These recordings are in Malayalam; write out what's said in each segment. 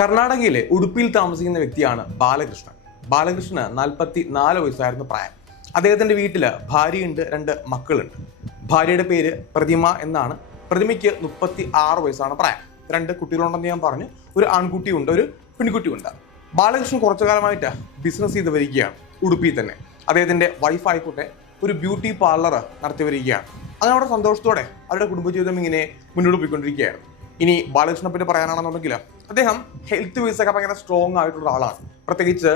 കർണാടകയിലെ ഉടുപ്പിയിൽ താമസിക്കുന്ന വ്യക്തിയാണ് ബാലകൃഷ്ണൻ. ബാലകൃഷ്ണന് നാൽപ്പത്തി നാല് വയസ്സായിരുന്നു പ്രായം. അദ്ദേഹത്തിന്റെ വീട്ടിൽ ഭാര്യയുണ്ട് രണ്ട് മക്കളുണ്ട്. ഭാര്യയുടെ പേര് പ്രതിമ എന്നാണ്. പ്രതിമയ്ക്ക് മുപ്പത്തി ആറ് വയസ്സാണ് പ്രായം. രണ്ട് കുട്ടികളുണ്ടെന്ന് ഞാൻ പറഞ്ഞു. ഒരു ആൺകുട്ടിയുണ്ട് ഒരു പെൺകുട്ടിയുണ്ട്. ബാലകൃഷ്ണൻ കുറച്ചു കാലമായിട്ട് ബിസിനസ് ചെയ്ത് വരികയാണ് ഉടുപ്പിയിൽ തന്നെ. അദ്ദേഹത്തിന്റെ വൈഫ് ആയിക്കോട്ടെ ഒരു ബ്യൂട്ടി പാർലർ നടത്തി വരികയാണ്. അങ്ങനെ അവിടെ സന്തോഷത്തോടെ അവരുടെ കുടുംബജീവിതം ഇങ്ങനെ മുന്നോട്ട് പോയിക്കൊണ്ടിരിക്കുകയായിരുന്നു ഇനി ബാലകൃഷ്ണനെ പറ്റി പറയാനാണെന്നുണ്ടെങ്കിൽ അദ്ദേഹം ഹെൽത്ത് വൈസ് ഒക്കെ ഭയങ്കര സ്ട്രോങ് ആയിട്ടുള്ള ആളാണ്. പ്രത്യേകിച്ച്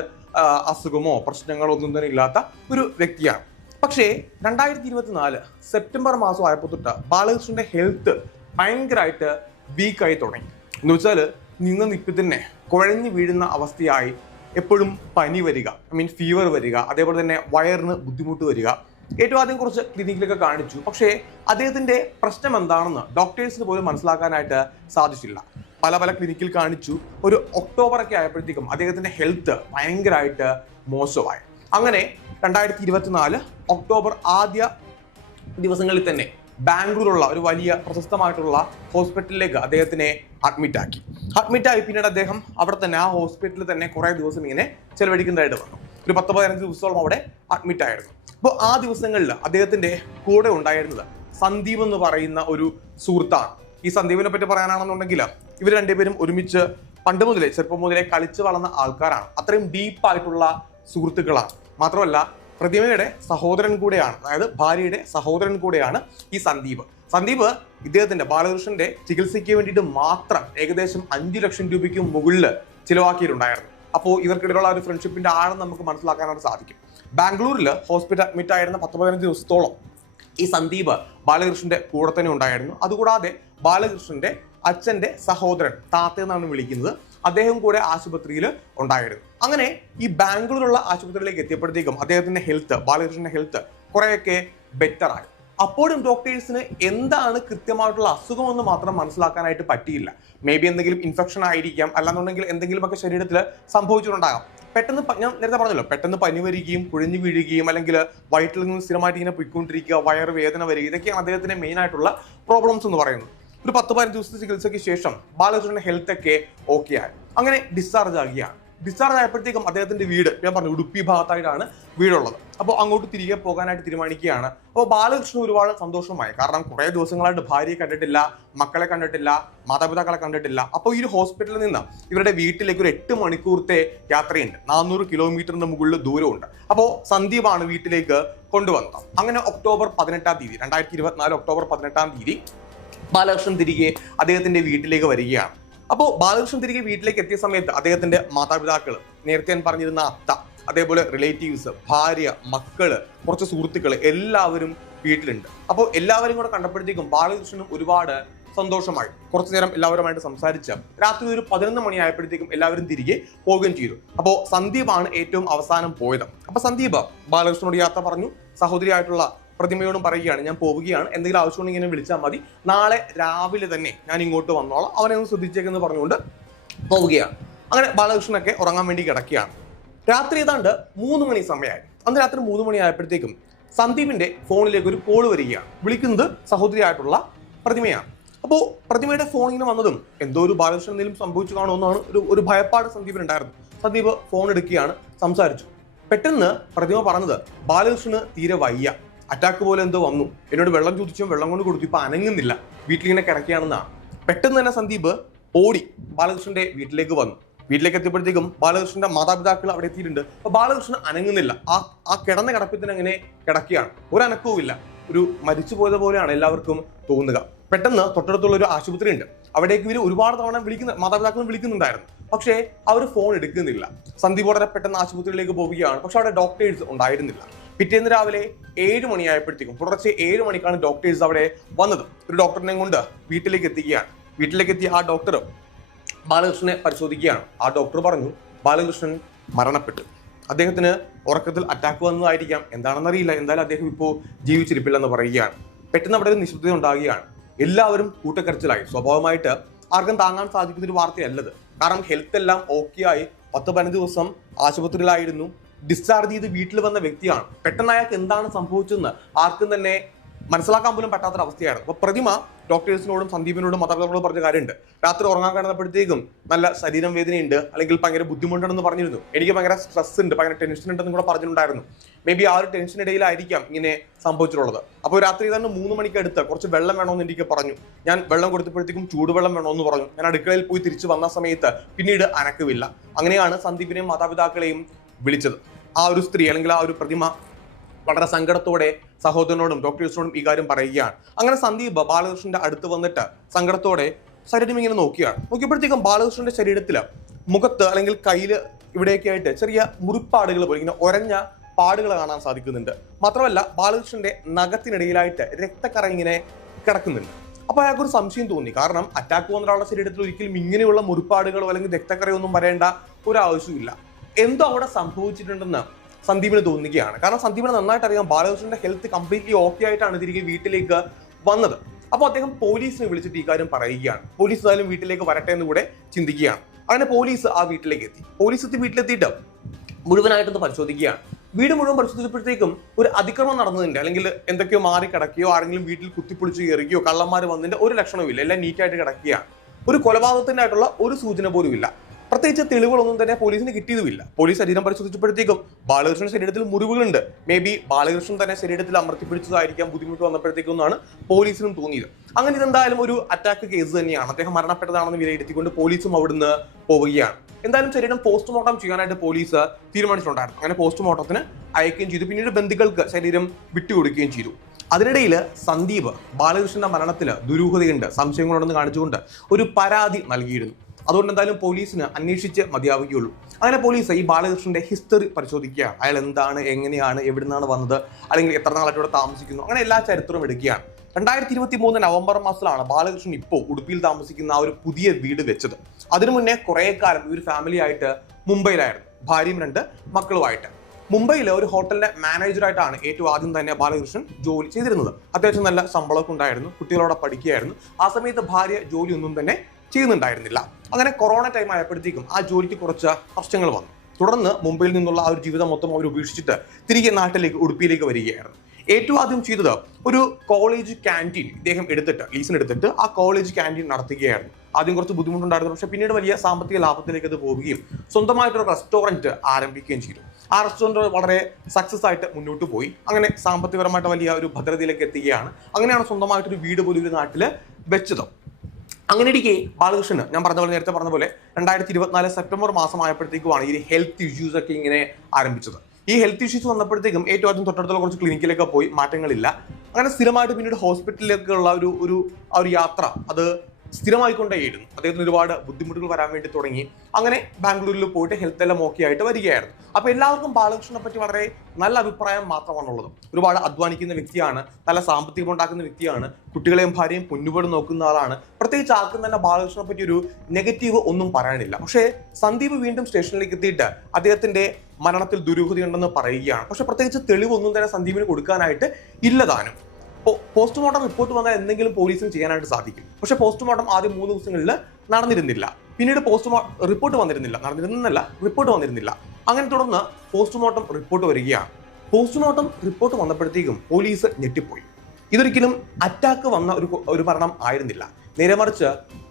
അസുഖമോ പ്രശ്നങ്ങളോ ഒന്നും തന്നെ ഇല്ലാത്ത ഒരു വ്യക്തിയാണ്. പക്ഷേ രണ്ടായിരത്തി ഇരുപത്തിനാല് സെപ്റ്റംബർ മാസം ആയപ്പോൾ തൊട്ട് ബാലകൃഷ്ണന്റെ ഹെൽത്ത് ഭയങ്കരമായിട്ട് വീക്കായി തുടങ്ങി. എന്ന് വെച്ചാൽ നിന്ന് നിപ്പി തന്നെ കുഴഞ്ഞു വീഴുന്ന അവസ്ഥയായി എപ്പോഴും പനി വരിക ഐ മീൻ ഫീവർ വരിക അതേപോലെ തന്നെ വയറിന് ബുദ്ധിമുട്ട് വരിക. ഏറ്റവും ആദ്യം കുറച്ച് ക്ലിനിക്കിലൊക്കെ കാണിച്ചു. പക്ഷേ അദ്ദേഹത്തിന്റെ പ്രശ്നം എന്താണെന്ന് ഡോക്ടേഴ്സിന് പോലും മനസ്സിലാക്കാനായിട്ട് സാധിച്ചില്ല. പല പല ക്ലിനിക്കിൽ കാണിച്ചു. ഒരു ഒക്ടോബർ ഒക്കെ ആയപ്പോഴത്തേക്കും അദ്ദേഹത്തിന്റെ ഹെൽത്ത് ഭയങ്കരമായിട്ട് മോശമായി. അങ്ങനെ രണ്ടായിരത്തി ഇരുപത്തിനാല് ഒക്ടോബർ ആദ്യ ദിവസങ്ങളിൽ തന്നെ ബാംഗ്ലൂരുള്ള ഒരു വലിയ പ്രശസ്തമായിട്ടുള്ള ഹോസ്പിറ്റലിലേക്ക് അദ്ദേഹത്തിനെ അഡ്മിറ്റ് ആക്കി. അഡ്മിറ്റ് ആയി പിന്നീട് അദ്ദേഹം അവിടെ തന്നെ ആ ഹോസ്പിറ്റലിൽ തന്നെ കുറേ ദിവസം ഇങ്ങനെ ചെലവഴിക്കുന്നതായിട്ട് വന്നു. ഒരു പത്ത് പതിനഞ്ച് ദിവസത്തോളം അവിടെ അഡ്മിറ്റ് ആയിരുന്നു. അപ്പോൾ ആ ദിവസങ്ങളിൽ അദ്ദേഹത്തിന്റെ കൂടെ ഉണ്ടായിരുന്നത് സന്ദീപ് എന്ന് പറയുന്ന ഒരു സുഹൃത്താണ്. ഈ സന്ദീപിനെ പറ്റി പറയാനാണെന്നുണ്ടെങ്കിൽ ഇവർ രണ്ടുപേരും ഒരുമിച്ച് പണ്ട് മുതലേ ചെറുപ്പം മുതലേ കളിച്ചു വളർന്ന ആൾക്കാരാണ്. അത്രയും ഡീപ്പായിട്ടുള്ള സുഹൃത്തുക്കളാണ്. മാത്രമല്ല പ്രതിമയുടെ സഹോദരൻ കൂടെയാണ് അതായത് ഭാര്യയുടെ സഹോദരൻ കൂടെയാണ് ഈ സന്ദീപ്. സന്ദീപ് ഇദ്ദേഹത്തിന്റെ ബാലകൃഷ്ണന്റെ ചികിത്സയ്ക്ക് വേണ്ടിയിട്ട് മാത്രം ഏകദേശം അഞ്ചു ലക്ഷം രൂപയ്ക്ക് മുകളിൽ ചിലവാക്കിയിട്ടുണ്ടായിരുന്നു. അപ്പോൾ ഇവർക്കിടയിലുള്ള ഒരു ഫ്രണ്ട്ഷിപ്പിന്റെ ആഴം നമുക്ക് മനസ്സിലാക്കാനായിട്ട് സാധിക്കും. ബാംഗ്ലൂരിൽ ഹോസ്പിറ്റൽ അഡ്മിറ്റ് ആയിരുന്ന പത്ത് പതിനഞ്ച് ദിവസത്തോളം ഈ സന്ദീപ് ബാലകൃഷ്ണന്റെ കൂടെ തന്നെ ഉണ്ടായിരുന്നു. അതുകൂടാതെ ബാലകൃഷ്ണന്റെ അച്ഛന്റെ സഹോദരൻ താത്ത എന്നാണ് വിളിക്കുന്നത്. അദ്ദേഹം കൂടെ ആശുപത്രിയിൽ ഉണ്ടായിരുന്നു. അങ്ങനെ ഈ ബാംഗ്ലൂരിലുള്ള ആശുപത്രിയിലേക്ക് എത്തിയപ്പോഴത്തേക്കും അദ്ദേഹത്തിന്റെ ഹെൽത്ത് ബാലകൃഷ്ണന്റെ ഹെൽത്ത് കുറേയൊക്കെ ബെറ്ററായി അപ്പോഴും ഡോക്ടേഴ്സിന് എന്താണ് കൃത്യമായിട്ടുള്ള അസുഖമെന്ന് മാത്രം മനസ്സിലാക്കാനായിട്ട് പറ്റിയില്ല. മേ ബി എന്തെങ്കിലും ഇൻഫെക്ഷൻ ആയിരിക്കാം. അല്ലാന്നുണ്ടെങ്കിൽ എന്തെങ്കിലുമൊക്കെ ശരീരത്തിൽ സംഭവിച്ചിട്ടുണ്ടാകാം. പെട്ടെന്ന് ഞാൻ നേരത്തെ പറഞ്ഞല്ലോ പെട്ടെന്ന് പനി വരികയും കുഴഞ്ഞു വീഴുകയും അല്ലെങ്കിൽ വയറ്റിൽ നിന്ന് സ്ഥിരമായിട്ട് ഇങ്ങനെ പൊയ്ക്കൊണ്ടിരിക്കുക വയറ് വേദന വരിക ഇതൊക്കെയാണ് അദ്ദേഹത്തിന്റെ മെയിനായിട്ടുള്ള പ്രോബ്ലംസ് എന്ന് പറയുന്നത്. ഒരു പത്ത് പതിനഞ്ച് ദിവസത്തെ ചികിത്സയ്ക്ക് ശേഷം ബാലകൃഷ്ണന്റെ ഹെൽത്ത് ഒക്കെ ഓക്കെ ആയി. അങ്ങനെ ഡിസ്ചാർജ് ആകുകയാണ്. ഡിസ്ചാർജ് ആയപ്പോഴത്തേക്കും അദ്ദേഹത്തിന്റെ വീട് ഞാൻ പറഞ്ഞു ഉടുപ്പി ഭാഗത്തായിട്ടാണ് വീടുള്ളത്. അപ്പോൾ അങ്ങോട്ട് തിരികെ പോകാനായിട്ട് തീരുമാനിക്കുകയാണ്. അപ്പോൾ ബാലകൃഷ്ണൻ ഒരുപാട് സന്തോഷമായി. കാരണം കുറേ ദിവസങ്ങളായിട്ട് ഭാര്യയെ കണ്ടിട്ടില്ല മക്കളെ കണ്ടിട്ടില്ല മാതാപിതാക്കളെ കണ്ടിട്ടില്ല. അപ്പോൾ ഈ ഒരു ഹോസ്പിറ്റലിൽ നിന്ന് ഇവരുടെ വീട്ടിലേക്ക് ഒരു എട്ട് മണിക്കൂറത്തെ യാത്രയുണ്ട്. നാനൂറ് കിലോമീറ്ററിന് മുകളിൽ ദൂരമുണ്ട്. അപ്പോൾ സന്ദീപാണ് വീട്ടിലേക്ക് കൊണ്ടുവന്നത്. അങ്ങനെ ഒക്ടോബർ പതിനെട്ടാം തീയതി രണ്ടായിരത്തി ഇരുപത്തിനാല് ഒക്ടോബർ പതിനെട്ടാം തീയതി ബാലകൃഷ്ണൻ തിരികെ അദ്ദേഹത്തിന്റെ വീട്ടിലേക്ക് വരികയാണ്. അപ്പോൾ ബാലകൃഷ്ണൻ തിരികെ വീട്ടിലേക്ക് എത്തിയ സമയത്ത് അദ്ദേഹത്തിന്റെ മാതാപിതാക്കൾ നേരത്തെ ഞാൻ പറഞ്ഞിരുന്ന അത്ത അതേപോലെ റിലേറ്റീവ്സ് ഭാര്യ മക്കൾ കുറച്ച് സുഹൃത്തുക്കൾ എല്ലാവരും വീട്ടിലുണ്ട്. അപ്പോൾ എല്ലാവരും കൂടെ കണ്ടപ്പോഴത്തേക്കും ബാലകൃഷ്ണനും ഒരുപാട് സന്തോഷമായി. കുറച്ചു നേരം എല്ലാവരുമായിട്ട് സംസാരിച്ച് രാത്രി ഒരു പതിനൊന്ന് മണിയായപ്പോഴത്തേക്കും എല്ലാവരും തിരികെ പോവുകയും ചെയ്തു. അപ്പോൾ സന്ദീപാണ് ഏറ്റവും അവസാനം പോയത്. അപ്പോൾ സന്ദീപ് ബാലകൃഷ്ണനോട് യാത്ര പറഞ്ഞു സഹോദരിയായിട്ടുള്ള പ്രതിമയോടും പറയുകയാണ് ഞാൻ പോവുകയാണ്. എന്തെങ്കിലും ആവശ്യമുണ്ടെങ്കിൽ എന്നെ വിളിച്ചാൽ മതി. നാളെ രാവിലെ തന്നെ ഞാൻ ഇങ്ങോട്ട് വന്നോളാം. അവനെ ഒന്ന് ശ്രദ്ധിച്ചേക്കെന്ന് പറഞ്ഞുകൊണ്ട് പോവുകയാണ്. അങ്ങനെ ബാലകൃഷ്ണനൊക്കെ ഉറങ്ങാൻ വേണ്ടി കിടക്കുകയാണ്. രാത്രി ഏതാണ്ട് മൂന്ന് മണി സമയമായി. അന്ന് രാത്രി മൂന്ന് മണി ആയപ്പോഴത്തേക്കും സന്ദീപിന്റെ ഫോണിലേക്ക് ഒരു കോൾ വരികയാണ്. വിളിക്കുന്നത് സഹോദരിയായിട്ടുള്ള പ്രതിമയാണ്. അപ്പോൾ പ്രതിമയുടെ ഫോൺ ഇങ്ങനെ വന്നതും എന്തോ ഒരു ബാലകൃഷ്ണൻ എന്തെങ്കിലും സംഭവിച്ചു കാണുമെന്നാണ് ഒരു ഒരു ഭയപ്പാട് സന്ദീപിനുണ്ടായിരുന്നു. സന്ദീപ് ഫോൺ എടുക്കുകയാണ് സംസാരിച്ചു. പെട്ടെന്ന് പ്രതിമ പറഞ്ഞത് ബാലകൃഷ്ണന് തീരെ വയ്യ. അറ്റാക്ക് പോലെ എന്തോ വന്നു. എന്നോട് വെള്ളം ചോദിച്ചും വെള്ളം കൊണ്ട് കൊടുത്തു. ഇപ്പൊ അനങ്ങുന്നില്ല. വീട്ടിലിങ്ങനെ കിടക്കുകയാണെന്നാണ് പെട്ടെന്ന് തന്നെ സന്ദീപ് ഓടി ബാലകൃഷ്ണന്റെ വീട്ടിലേക്ക് വന്നു. വീട്ടിലേക്ക് എത്തിയപ്പോഴത്തേക്കും ബാലകൃഷ്ണന്റെ മാതാപിതാക്കൾ അവിടെ എത്തിയിട്ടുണ്ട്. അപ്പൊ ബാലകൃഷ്ണൻ അനങ്ങുന്നില്ല. ആ ആ കിടന്ന കിടപ്പിൽ തന്നെ അങ്ങനെ കിടക്കുകയാണ്. ഒരു അനക്കവുമില്ല ഒരു മരിച്ചു പോയത് പോലെയാണ് എല്ലാവർക്കും തോന്നുക. പെട്ടെന്ന് തൊട്ടടുത്തുള്ള ഒരു ആശുപത്രി ഉണ്ട് അവിടേക്ക് ഇവർ ഒരുപാട് തവണ വിളിക്കുന്ന മാതാപിതാക്കളും വിളിക്കുന്നുണ്ടായിരുന്നു. പക്ഷേ അവർ ഫോൺ എടുക്കുന്നില്ല. സന്ദീപ് വളരെ പെട്ടെന്ന് ആശുപത്രിയിലേക്ക് പോവുകയാണ്. പക്ഷെ അവിടെ ഡോക്ടേഴ്സ് ഉണ്ടായിരുന്നില്ല. പിറ്റേന്ന് രാവിലെ ഏഴ് മണിയായപ്പോഴത്തേക്കും പുലർച്ചെ ഏഴ് മണിക്കാണ് ഡോക്ടേഴ്സ് അവിടെ വന്നത്. ഒരു ഡോക്ടറിനെ കൊണ്ട് വീട്ടിലേക്ക് എത്തിക്കുകയാണ്. വീട്ടിലേക്ക് എത്തിയ ആ ഡോക്ടർ ബാലകൃഷ്ണനെ പരിശോധിക്കുകയാണ്. ആ ഡോക്ടർ പറഞ്ഞു ബാലകൃഷ്ണൻ മരണപ്പെട്ടു. അദ്ദേഹത്തിന് ഉറക്കത്തിൽ അറ്റാക്ക് വന്നതായിരിക്കാം. എന്താണെന്നറിയില്ല എന്തായാലും അദ്ദേഹം ഇപ്പോൾ ജീവിച്ചിരിപ്പില്ലെന്ന് പറയുകയാണ്. പെട്ടെന്ന് അവിടെ ഒരു നിശബ്ദത ഉണ്ടാകുകയാണ്. എല്ലാവരും കൂട്ടക്കരച്ചിലായി. സ്വാഭാവികമായിട്ട് ആർക്കും താങ്ങാൻ സാധിക്കുന്ന ഒരു വാർത്തയല്ലത്. കാരണം ഹെൽത്ത് എല്ലാം ഓക്കെ ആയി. പത്ത് പതിനഞ്ച് ദിവസം ആശുപത്രിയിലായിരുന്നു. ഡിസ്ചാർജ് ചെയ്ത് വീട്ടിൽ വന്ന വ്യക്തിയാണ്. പെട്ടെന്ന് അയാൾക്ക് എന്താണ് സംഭവിച്ചതെന്ന് ആർക്കും തന്നെ മനസ്സിലാക്കാൻ പോലും പറ്റാത്തൊരവസ്ഥയായിരുന്നു അപ്പോൾ പ്രതിമ ഡോക്ടേഴ്സിനോടും സന്ദീപിനോടും മാതാപിതാക്കളോടും പറഞ്ഞ കാര്യമുണ്ട്. രാത്രി ഉറങ്ങാൻ കിടന്നപ്പോഴത്തേക്കും നല്ല ശരീരം വേദനയുണ്ട് അല്ലെങ്കിൽ ഭയങ്കര ബുദ്ധിമുട്ടുണ്ടെന്ന് പറഞ്ഞിരുന്നു. എനിക്ക് ഭയങ്കര സ്ട്രെസ് ഉണ്ട് ഭയങ്കര ടെൻഷൻ ഉണ്ടെന്ന് കൂടെ പറഞ്ഞിട്ടുണ്ടായിരുന്നു. മേ ബി ആ ഒരു ടെൻഷനിടയിലായിരിക്കാം ഇങ്ങനെ സംഭവിച്ചിട്ടുള്ളത്. അപ്പോൾ രാത്രി തന്നെ മൂന്ന് മണിക്ക് അടുത്ത് കുറച്ച് വെള്ളം വേണമെന്ന് എനിക്ക് പറഞ്ഞു. ഞാൻ വെള്ളം കൊടുത്തപ്പോഴത്തേക്കും ചൂടുവെള്ളം വേണമെന്ന് പറഞ്ഞു. ഞാൻ അടുക്കളയിൽ പോയി തിരിച്ചു വന്ന സമയത്ത് പിന്നീട് അനക്കമില്ല. അങ്ങനെയാണ് സന്ദീപിനെയും മാതാപിതാക്കളെയും വിളിച്ചത്. ആ ഒരു സ്ത്രീ അല്ലെങ്കിൽ ആ ഒരു പ്രതിമ വളരെ സങ്കടത്തോടെ സഹോദരനോടും ഡോക്ടേഴ്സിനോടും ഈ കാര്യം പറയുകയാണ്. അങ്ങനെ സന്ദീപ് ബാലകൃഷ്ണന്റെ അടുത്ത് വന്നിട്ട് സങ്കടത്തോടെ ശരീരം ഇങ്ങനെ നോക്കിയാണ് നോക്കിയപ്പോഴത്തേക്കും ബാലകൃഷ്ണന്റെ ശരീരത്തിൽ മുഖത്ത് അല്ലെങ്കിൽ കയ്യിൽ ഇവിടെയൊക്കെ ആയിട്ട് ചെറിയ മുറിപ്പാടുകൾ പോലെ ഇങ്ങനെ ഒരഞ്ഞ പാടുകൾ കാണാൻ സാധിക്കുന്നുണ്ട്. മാത്രമല്ല ബാലകൃഷ്ണന്റെ നഖത്തിനിടയിലായിട്ട് രക്തക്കറ ഇങ്ങനെ കിടക്കുന്നുണ്ട്. അപ്പൊ അയാൾക്ക് ഒരു സംശയം തോന്നി. കാരണം അറ്റാക്ക് വന്ന ഒരാളുടെ ശരീരത്തിൽ ഒരിക്കലും ഇങ്ങനെയുള്ള മുറിപ്പാടുകളോ അല്ലെങ്കിൽ രക്തക്കറയോ ഒന്നും വരേണ്ട ഒരു ആവശ്യമില്ല എന്തോ അവിടെ സംഭവിച്ചിട്ടുണ്ടെന്ന് സന്ദീപിന് തോന്നുകയാണ്. കാരണം സന്ദീപിന് നന്നായിട്ട് അറിയാം ബാലകൃഷ്ണന്റെ ഹെൽത്ത് കംപ്ലീറ്റ്ലി ഓക്കെ ആയിട്ടാണ് തിരികെ വീട്ടിലേക്ക് വന്നത്. അപ്പോൾ അദ്ദേഹം പോലീസിനെ വിളിച്ചിട്ട് ഈ കാര്യം പറയുകയാണ്. പോലീസ് എന്തായാലും വീട്ടിലേക്ക് വരട്ടെ എന്ന് കൂടെ ചിന്തിക്കുകയാണ്. അങ്ങനെ പോലീസ് ആ വീട്ടിലേക്ക് എത്തി. പോലീസ് എത്തി വീട്ടിലെത്തിയിട്ട് മുഴുവനായിട്ടൊന്ന് പരിശോധിക്കുകയാണ്. വീട് മുഴുവൻ പരിശോധിച്ചപ്പോഴത്തേക്കും ഒരു അതിക്രമം നടന്നതിന്റെ അല്ലെങ്കിൽ എന്തൊക്കെയോ മാറി കിടക്കുകയോ ആരെങ്കിലും വീട്ടിൽ കുത്തിപ്പൊളിച്ച് കയറുകയോ കള്ളന്മാർ വന്നതിന്റെ ഒരു ലക്ഷണവും ഇല്ല എല്ലാം നീറ്റായിട്ട് കിടക്കുകയാണ്. ഒരു കൊലപാതകത്തിന്റെ ആയിട്ടുള്ള ഒരു സൂചന പോലും ഇല്ല പ്രത്യേകിച്ച് തെളിവുകളൊന്നും തന്നെ പോലീസിന് കിട്ടിയതുമില്ല. പോലീസ് ശരീരം പരിശോധിച്ചപ്പോഴത്തേക്കും ബാലകൃഷ്ണൻ ശരീരത്തിൽ മുറിവുകളുണ്ട്. മേ ബി ബാലകൃഷ്ണൻ തന്നെ ശരീരത്തിൽ അമർത്തിപ്പിടിച്ചതായിരിക്കാം ബുദ്ധിമുട്ട് വന്നപ്പോഴത്തേക്കും എന്നാണ് പോലീസിനും തോന്നിയത്. അങ്ങനെ ഇതെന്തായാലും ഒരു അറ്റാക്ക് കേസ് തന്നെയാണ്. അദ്ദേഹം മരണപ്പെട്ടതാണെന്ന് വിലയിരുത്തിക്കൊണ്ട് പോലീസും അവിടുന്ന് പോവുകയാണ്. എന്തായാലും ശരീരം പോസ്റ്റ്മോർട്ടം ചെയ്യാനായിട്ട് പോലീസ് തീരുമാനിച്ചിട്ടുണ്ടായിരുന്നു. അങ്ങനെ പോസ്റ്റ്മോർട്ടത്തിന് അയക്കുകയും ചെയ്തു. പിന്നീട് ബന്ധുക്കൾക്ക് ശരീരം വിട്ടുകൊടുക്കുകയും ചെയ്തു. അതിനിടയിൽ സന്ദീപ് ബാലകൃഷ്ണന്റെ മരണത്തിൽ ദുരൂഹതയുണ്ട്. സംശയങ്ങളുണ്ടെന്ന് കാണിച്ചുകൊണ്ട് ഒരു പരാതി നൽകിയിരുന്നു. അതുകൊണ്ട് എന്തായാലും പോലീസിന് അന്വേഷിച്ച് മതിയാവുകയുള്ളൂ. അങ്ങനെ പോലീസ് ഈ ബാലകൃഷ്ണന്റെ ഹിസ്റ്ററി പരിശോധിക്കുകയാണ് അയാൾ എന്താണ് എങ്ങനെയാണ് എവിടുന്നാണ് വന്നത് അല്ലെങ്കിൽ എത്ര നാളായിട്ട് ഇവിടെ താമസിക്കുന്നു അങ്ങനെ എല്ലാ ചരിത്രവും എടുക്കുകയാണ്. രണ്ടായിരത്തി ഇരുപത്തി മൂന്ന് നവംബർ മാസത്തിലാണ് ബാലകൃഷ്ണൻ ഇപ്പോൾ ഉടുപ്പിയിൽ താമസിക്കുന്ന ആ ഒരു പുതിയ വീട് വെച്ചത്. അതിനു മുന്നേ കുറേ കാലം ഈ ഒരു ഫാമിലി ആയിട്ട് മുംബൈയിലായിരുന്നു. ഭാര്യയും രണ്ട് മക്കളുമായിട്ട്. മുംബൈയിലെ ഒരു ഹോട്ടലിന്റെ മാനേജറായിട്ടാണ് ഏറ്റവും ആദ്യം തന്നെ ബാലകൃഷ്ണൻ ജോലി ചെയ്തിരുന്നത്. അത്യാവശ്യം നല്ല ശമ്പളമൊക്കെ ഉണ്ടായിരുന്നു കുട്ടികളോടെ പഠിക്കുകയായിരുന്നു. ആ സമയത്ത് ഭാര്യ ജോലിയൊന്നും തന്നെ ചെയ്യുന്നുണ്ടായിരുന്നില്ല. അങ്ങനെ കൊറോണ ടൈം ആയപ്പോഴത്തേക്കും ആ ജോലിക്ക് കുറച്ച് പ്രശ്നങ്ങൾ വന്നു. തുടർന്ന് മുംബൈയിൽ നിന്നുള്ള ആ ഒരു ജീവിതം മൊത്തം അവർ ഉപേക്ഷിച്ചിട്ട് തിരികെ നാട്ടിലേക്ക് ഉടുപ്പിയിലേക്ക് വരികയായിരുന്നു. ഏറ്റവും ആദ്യം ചെയ്തത് ഒരു കോളേജ് ക്യാന്റീൻ ഇദ്ദേഹം എടുത്തിട്ട് ലീസിന് എടുത്തിട്ട് ആ കോളേജ് ക്യാന്റീൻ നടത്തുകയായിരുന്നു. ആദ്യം കുറച്ച് ബുദ്ധിമുട്ടുണ്ടായിരുന്നു. പക്ഷേ പിന്നീട് വലിയ സാമ്പത്തിക ലാഭത്തിലേക്ക് അത് പോവുകയും സ്വന്തമായിട്ടൊരു റെസ്റ്റോറന്റ് ആരംഭിക്കുകയും ചെയ്തു. ആ റെസ്റ്റോറന്റ് വളരെ സക്സസ് ആയിട്ട് മുന്നോട്ട് പോയി. അങ്ങനെ സാമ്പത്തികപരമായിട്ട് വലിയ ഒരു ഭദ്രതയിലേക്ക് എത്തുകയാണ്. അങ്ങനെയാണ് സ്വന്തമായിട്ടൊരു വീട് പോലും ഒരു നാട്ടിൽ വെച്ചത്. അങ്ങനെ ഇരിക്കെ ബാലകൃഷ്ണന് ഞാൻ പറഞ്ഞ പോലെ നേരത്തെ പറഞ്ഞ പോലെ രണ്ടായിരത്തി ഇരുപത്തിനാല് സെപ്റ്റംബർ മാസമായപ്പോഴത്തേക്കുമാണ് ഈ ഹെൽത്ത് ഇഷ്യൂസ് ഒക്കെ ഇങ്ങനെ ആരംഭിച്ചത്. ഈ ഹെൽത്ത് ഇഷ്യൂസ് വന്നപ്പോഴത്തേക്കും ഏറ്റവും ആദ്യം തൊട്ടടുത്തുള്ള കുറച്ച് ക്ലിനിക്കിലൊക്കെ പോയി മാറ്റങ്ങളില്ല. അങ്ങനെ സ്ഥിരമായിട്ട് പിന്നീട് ഹോസ്പിറ്റലിലേക്കുള്ള ഒരു ഒരു ആ ഒരു യാത്ര അത് സ്ഥിരമായിക്കൊണ്ടേയിരുന്നു. അദ്ദേഹത്തിന് ഒരുപാട് ബുദ്ധിമുട്ടുകൾ വരാൻ വേണ്ടി തുടങ്ങി. അങ്ങനെ ബാംഗ്ലൂരിൽ പോയിട്ട് ഹെൽത്ത് എല്ലാം ഓക്കെ ആയിട്ട് വരികയായിരുന്നു. അപ്പൊ എല്ലാവർക്കും ബാലകൃഷ്ണനെ പറ്റി വളരെ നല്ല അഭിപ്രായം മാത്രമാണുള്ളത്. ഒരുപാട് അധ്വാനിക്കുന്ന വ്യക്തിയാണ് നല്ല സാമ്പത്തികം ഉണ്ടാക്കുന്ന വ്യക്തിയാണ് കുട്ടികളെയും ഭാര്യയും പൊന്നുപോലെ നോക്കുന്ന ആളാണ്. പ്രത്യേകിച്ച് ആർക്കും തന്നെ ബാലകൃഷ്ണനെ പറ്റി ഒരു നെഗറ്റീവ് ഒന്നും പറയാനില്ല. പക്ഷേ സന്ദീപ് വീണ്ടും സ്റ്റേഷനിലേക്ക് എത്തിയിട്ട് അദ്ദേഹത്തിന്റെ മരണത്തിൽ ദുരൂഹതയുണ്ടെന്ന് പറയുകയാണ്. പക്ഷെ പ്രത്യേകിച്ച് തെളിവൊന്നും തന്നെ സന്ദീപിന് കൊടുക്കാനായിട്ട് ഇല്ലതാനും പോസ്റ്റ്മോർട്ടം റിപ്പോർട്ട് വന്നാൽ എന്തെങ്കിലും പോലീസിന് ചെയ്യാനായിട്ട് സാധിക്കും. പക്ഷേ പോസ്റ്റ്മോർട്ടം ആദ്യം മൂന്ന് ദിവസങ്ങളിൽ നടന്നിരുന്നില്ല. പിന്നീട് പോസ്റ്റ്മോർട്ടം റിപ്പോർട്ട് വന്നിരുന്നില്ല. നടന്നിരുന്നില്ല. റിപ്പോർട്ട് വന്നിരുന്നില്ല. അങ്ങനെ തുടർന്ന് പോസ്റ്റ്മോർട്ടം റിപ്പോർട്ട് വരികയാണ്. പോസ്റ്റ്മോർട്ടം റിപ്പോർട്ട് വന്നപ്പോഴത്തേക്കും പോലീസ് ഞെട്ടിപ്പോയി. ഇതൊരിക്കലും അറ്റാക്ക് വന്ന ഒരു ഒരു മരണം ആയിരുന്നില്ല. നേരെ മറിച്ച്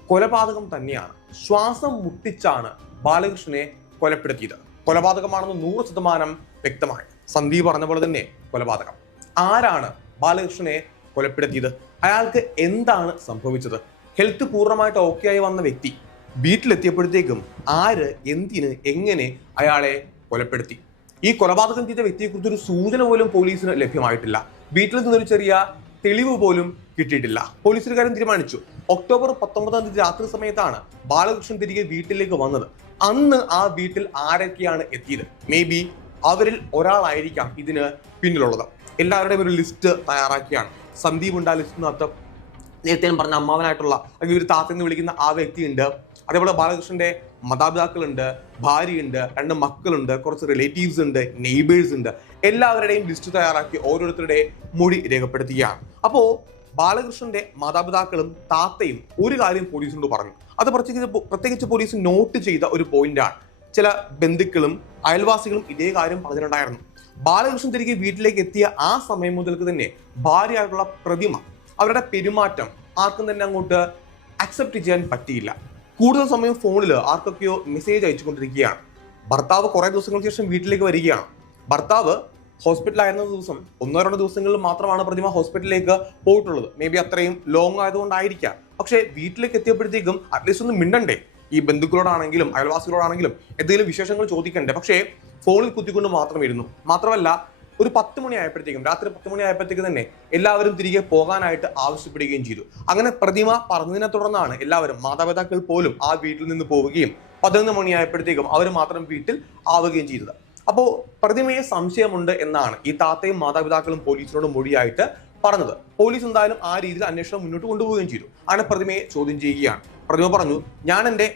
കൊലപാതകം തന്നെയാണ്. ശ്വാസം മുട്ടിച്ചാണ് ബാലകൃഷ്ണനെ കൊലപ്പെടുത്തിയത്. കൊലപാതകമാണെന്ന് നൂറ് ശതമാനം വ്യക്തമായി. സന്ദീപ് പറഞ്ഞ പോലെ തന്നെ കൊലപാതകം. ആരാണ് ബാലകൃഷ്ണനെ കൊലപ്പെടുത്തിയത്. അയാൾക്ക് എന്താണ് സംഭവിച്ചത്? ഹെൽത്ത് പൂർണമായിട്ട് ഓക്കെ ആയി വന്ന വ്യക്തി വീട്ടിലെത്തിയപ്പോഴത്തേക്കും ആര് എന്തിന് എങ്ങനെ അയാളെ കൊലപ്പെടുത്തി? ഈ കൊലപാതകം ചെയ്ത വ്യക്തിയെക്കുറിച്ച് ഒരു സൂചന പോലും പോലീസിന് ലഭ്യമായിട്ടില്ല. വീട്ടിൽ നിന്നൊരു ചെറിയ തെളിവ് പോലും കിട്ടിയിട്ടില്ല. പോലീസ് ഒരു കാര്യം തീരുമാനിച്ചു. ഒക്ടോബർ പത്തൊമ്പതാം തീയതി രാത്രി സമയത്താണ് ബാലകൃഷ്ണൻ തിരികെ വീട്ടിലേക്ക് വന്നത്. അന്ന് ആ വീട്ടിൽ ആരൊക്കെയാണ് എത്തിയത്? മേ ബി അവരിൽ ഒരാളായിരിക്കാം ഇതിന് പിന്നിലുള്ളത്. എല്ലാവരുടെയും ഒരു ലിസ്റ്റ് തയ്യാറാക്കിയാണ്. സന്ദീപ് ഉണ്ട് ആ ലിസ്റ്റിനകത്ത് നേരത്തെ പറഞ്ഞ അമ്മാവനായിട്ടുള്ള അല്ലെങ്കിൽ ഒരു താത്ത എന്ന് വിളിക്കുന്ന ആ വ്യക്തിയുണ്ട്. അതേപോലെ ബാലകൃഷ്ണന്റെ മാതാപിതാക്കളുണ്ട് ഭാര്യയുണ്ട് രണ്ട് മക്കളുണ്ട് കുറച്ച് റിലേറ്റീവ്സ് ഉണ്ട് നെയ്ബേഴ്സ് ഉണ്ട്. എല്ലാവരുടെയും ലിസ്റ്റ് തയ്യാറാക്കി ഓരോരുത്തരുടെ മൊഴി രേഖപ്പെടുത്തുകയാണ്. അപ്പോൾ ബാലകൃഷ്ണന്റെ മാതാപിതാക്കളും താത്തയും ഒരു കാര്യം പോലീസിനോട് പറഞ്ഞു. അത് പ്രത്യേകിച്ച് പ്രത്യേകിച്ച് പോലീസ് നോട്ട് ചെയ്ത ഒരു പോയിന്റാണ് ചില ബന്ധുക്കളും അയൽവാസികളും ഇതേ കാര്യം പറഞ്ഞിട്ടുണ്ടായിരുന്നു. ബാലകൃഷ്ണൻ തിരികെ വീട്ടിലേക്ക് എത്തിയ ആ സമയം മുതൽക്ക് തന്നെ ഭാര്യയായിട്ടുള്ള പ്രതിമ അവരുടെ പെരുമാറ്റം ആർക്കും തന്നെ അങ്ങോട്ട് അക്സെപ്റ്റ് ചെയ്യാൻ പറ്റിയില്ല. കൂടുതൽ സമയം ഫോണിൽ ആർക്കൊക്കെയോ മെസ്സേജ് അയച്ചുകൊണ്ടിരിക്കുകയാണ്. ഭർത്താവ് കുറേ ദിവസങ്ങൾക്ക് ശേഷം വീട്ടിലേക്ക് വരികയാണ്. ഭർത്താവ് ഹോസ്പിറ്റലായിരുന്ന ദിവസം ഒന്നോ രണ്ടോ ദിവസങ്ങളിൽ മാത്രമാണ് പ്രതിമ ഹോസ്പിറ്റലിലേക്ക് പോയിട്ടുള്ളത്. മേ ബി അത്രയും ലോങ് ആയതുകൊണ്ടായിരിക്കാം. പക്ഷേ വീട്ടിലേക്ക് എത്തിയപ്പോഴത്തേക്കും അറ്റ്ലീസ്റ്റ് ഒന്ന് മിണ്ടണ്ടേ. ഈ ബന്ധുക്കളോടാണെങ്കിലും അയൽവാസികളോടാണെങ്കിലും എന്തെങ്കിലും വിശേഷങ്ങൾ ചോദിക്കണ്ടേ? പക്ഷേ ഫോണിൽ കുത്തിക്കൊണ്ട് മാത്രം ഇരുന്നു. മാത്രമല്ല ഒരു പത്ത് മണി ആയപ്പോഴത്തേക്കും രാത്രി പത്ത് മണി ആയപ്പോഴത്തേക്ക് തന്നെ എല്ലാവരും തിരികെ പോകാനായിട്ട് ആവശ്യപ്പെടുകയും ചെയ്തു. അങ്ങനെ പ്രതിമ പറഞ്ഞതിനെ തുടർന്നാണ് എല്ലാവരും മാതാപിതാക്കൾ പോലും ആ വീട്ടിൽ നിന്ന് പോവുകയും പതിനൊന്ന് മണിയായപ്പോഴത്തേക്കും അവർ മാത്രം വീട്ടിൽ ആവുകയും ചെയ്തത്. അപ്പോൾ പ്രതിമയെ സംശയമുണ്ട് എന്നാണ് ഈ താത്തയും മാതാപിതാക്കളും പോലീസിനോട് മൊഴിയായിട്ട് പറഞ്ഞത്. പോലീസ് എന്തായാലും ആ രീതിയിൽ അന്വേഷണം മുന്നോട്ട് കൊണ്ടുപോവുകയും ചെയ്തു. ആണ് പ്രതിമയെ ചോദ്യം ചെയ്യുകയാണ്. പ്രതിമ പറഞ്ഞു ഞാൻ എന്റെ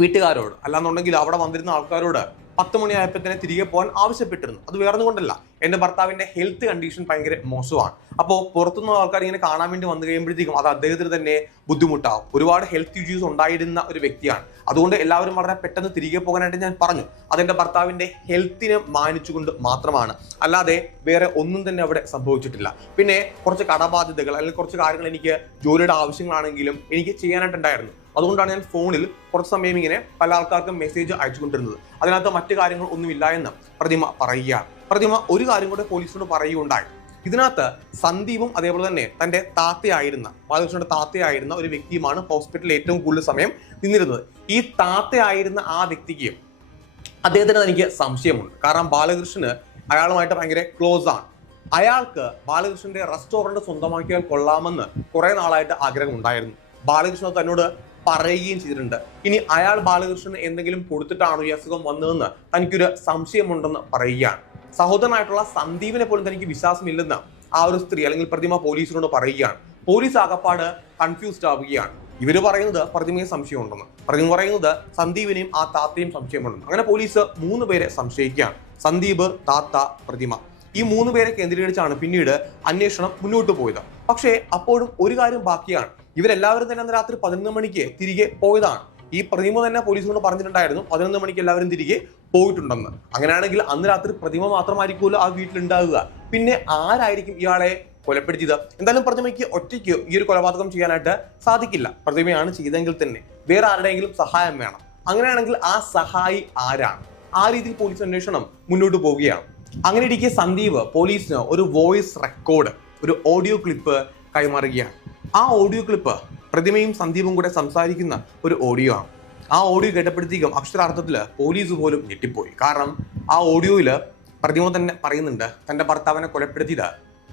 വീട്ടുകാരോട് അല്ലാന്നുണ്ടെങ്കിൽ അവിടെ വന്നിരുന്ന ആൾക്കാരോട് പത്ത് മണിയായപ്പോൾ തന്നെ തിരികെ പോകാൻ ആവശ്യപ്പെട്ടിരുന്നു. അത് വേറൊന്നും കൊണ്ടല്ല. എന്റെ ഭർത്താവിന്റെ ഹെൽത്ത് കണ്ടീഷൻ ഭയങ്കര മോശമാണ്. അപ്പോൾ പുറത്തുനിന്ന് ആൾക്കാർ ഇങ്ങനെ കാണാൻ വേണ്ടി വന്നു കഴിയുമ്പോഴത്തേക്കും അത് അദ്ദേഹത്തിന് തന്നെ ബുദ്ധിമുട്ടാവും. ഒരുപാട് ഹെൽത്ത് ഇഷ്യൂസ് ഉണ്ടായിരുന്ന ഒരു വ്യക്തിയാണ്. അതുകൊണ്ട് എല്ലാവരും വളരെ പെട്ടെന്ന് തിരികെ പോകാനായിട്ട് ഞാൻ പറഞ്ഞു. അതെന്റെ ഭർത്താവിന്റെ ഹെൽത്തിനെ മാനിച്ചുകൊണ്ട് മാത്രമാണ്. അല്ലാതെ വേറെ ഒന്നും തന്നെ അവിടെ സംഭവിച്ചിട്ടില്ല. പിന്നെ കുറച്ച് കടബാധ്യതകൾ അല്ലെങ്കിൽ കുറച്ച് കാര്യങ്ങൾ എനിക്ക് ജോലിയുടെ ആവശ്യങ്ങളാണെങ്കിലും എനിക്ക് ചെയ്യാനായിട്ടുണ്ടായിരുന്നു. അതുകൊണ്ടാണ് ഞാൻ ഫോണിൽ കുറച്ച് സമയം ഇങ്ങനെ പല ആൾക്കാർക്കും മെസ്സേജ് അയച്ചുകൊണ്ടിരുന്നത്. അതിനകത്ത് മറ്റു കാര്യങ്ങൾ ഒന്നുമില്ല എന്ന് പ്രതിമ പറയുകയാണ്. പ്രതിമ ഒരു കാര്യം കൂടെ പോലീസിനോട് പറയുകയുണ്ടായി. ഇതിനകത്ത് സന്ദീപും അതേപോലെ തന്നെ തന്റെ താത്തയായിരുന്ന ബാലകൃഷ്ണന്റെ താത്തയായിരുന്ന ഒരു വ്യക്തിയുമാണ് ഹോസ്പിറ്റലിൽ ഏറ്റവും കൂടുതൽ സമയം നിന്നിരുന്നത്. ഈ താത്തയായിരുന്ന ആ വ്യക്തിക്ക് അദ്ദേഹത്തിന് എനിക്ക് സംശയമുണ്ട്. കാരണം ബാലകൃഷ്ണന് അയാളുമായിട്ട് ഭയങ്കര ക്ലോസ് ആണ്. അയാൾക്ക് ബാലകൃഷ്ണന്റെ റെസ്റ്റോറന്റ് സ്വന്തമാക്കിയാൽ കൊള്ളാമെന്ന് കുറെ നാളായിട്ട് ആഗ്രഹം ഉണ്ടായിരുന്നു ബാലകൃഷ്ണൻ തന്നോട് പറയുകയും ചെയ്തിട്ടുണ്ട്. ഇനി അയാൾ ബാലകൃഷ്ണന് എന്തെങ്കിലും കൊടുത്തിട്ടാണോ ഈ അസുഖം വന്നതെന്ന് തനിക്കൊരു സംശയമുണ്ടെന്ന് പറയുകയാണ്. സഹോദരനായിട്ടുള്ള സന്ദീപിനെ പോലും തനിക്ക് വിശ്വാസമില്ലെന്ന് ആ ഒരു സ്ത്രീ അല്ലെങ്കിൽ പ്രതിമ പോലീസിനോട് പറയുകയാണ്. പോലീസ് ആകപ്പാട് കൺഫ്യൂസ്ഡ് ആവുകയാണ്. ഇവർ പറയുന്നത് പ്രതിമയെ സംശയമുണ്ടെന്ന്. പ്രതിമ പറയുന്നത് സന്ദീപിനെയും ആ താത്തയും സംശയമുണ്ടെന്ന്. അങ്ങനെ പോലീസ് മൂന്ന് പേരെ സംശയിക്കുകയാണ്. സന്ദീപ് താത്ത പ്രതിമ. ഈ മൂന്ന് പേരെ കേന്ദ്രീകരിച്ചാണ് പിന്നീട് അന്വേഷണം മുന്നോട്ട് പോയത്. പക്ഷേ അപ്പോഴും ഒരു കാര്യം ബാക്കിയാണ്. ഇവരെല്ലാവരും തന്നെ അന്ന് രാത്രി പതിനൊന്ന് മണിക്ക് തിരികെ പോയതാണ്. ഈ പ്രതിമ തന്നെ പോലീസിനോട് പറഞ്ഞിട്ടുണ്ടായിരുന്നു. പതിനൊന്ന് മണിക്ക് എല്ലാവരും തിരികെ പോയിട്ടുണ്ടെന്ന്. അങ്ങനെയാണെങ്കിൽ അന്ന് രാത്രി പ്രതിമ മാത്രമായിരിക്കുമല്ലോ ആ വീട്ടിലുണ്ടാകുക പിന്നെ ആരായിരിക്കും ഇയാളെ കൊലപ്പെടുത്തിയത്? എന്തായാലും പ്രതിമയ്ക്ക് ഒറ്റയ്ക്ക് ഈ ഒരു കൊലപാതകം ചെയ്യാനായിട്ട് സാധിക്കില്ല. പ്രതിമയാണ് ചെയ്തെങ്കിൽ തന്നെ. വേറെ ആരുടെയെങ്കിലും സഹായം വേണം. അങ്ങനെയാണെങ്കിൽ ആ സഹായി ആരാണ്? ആ രീതിയിൽ പോലീസ് അന്വേഷണം മുന്നോട്ട് പോവുകയാണ്. അങ്ങനെ ഇരിക്കെ സന്ദീപ് പോലീസിന് ഒരു വോയിസ് റെക്കോർഡ് ഒരു ഓഡിയോ ക്ലിപ്പ് കൈമാറുകയാണ്. ആ ഓഡിയോ ക്ലിപ്പ് പ്രതിമയും സന്ദീപും കൂടെ സംസാരിക്കുന്ന ഒരു ഓഡിയോ ആണ്. ആ ഓഡിയോ കേട്ടപ്പോഴത്തേക്കും അക്ഷരാർത്ഥത്തിൽ പോലീസ് പോലും ഞെട്ടിപ്പോയി. കാരണം ആ ഓഡിയോയിൽ പ്രതിമ തന്നെ പറയുന്നുണ്ട് തന്റെ ഭർത്താവിനെ കൊലപ്പെടുത്തിയത്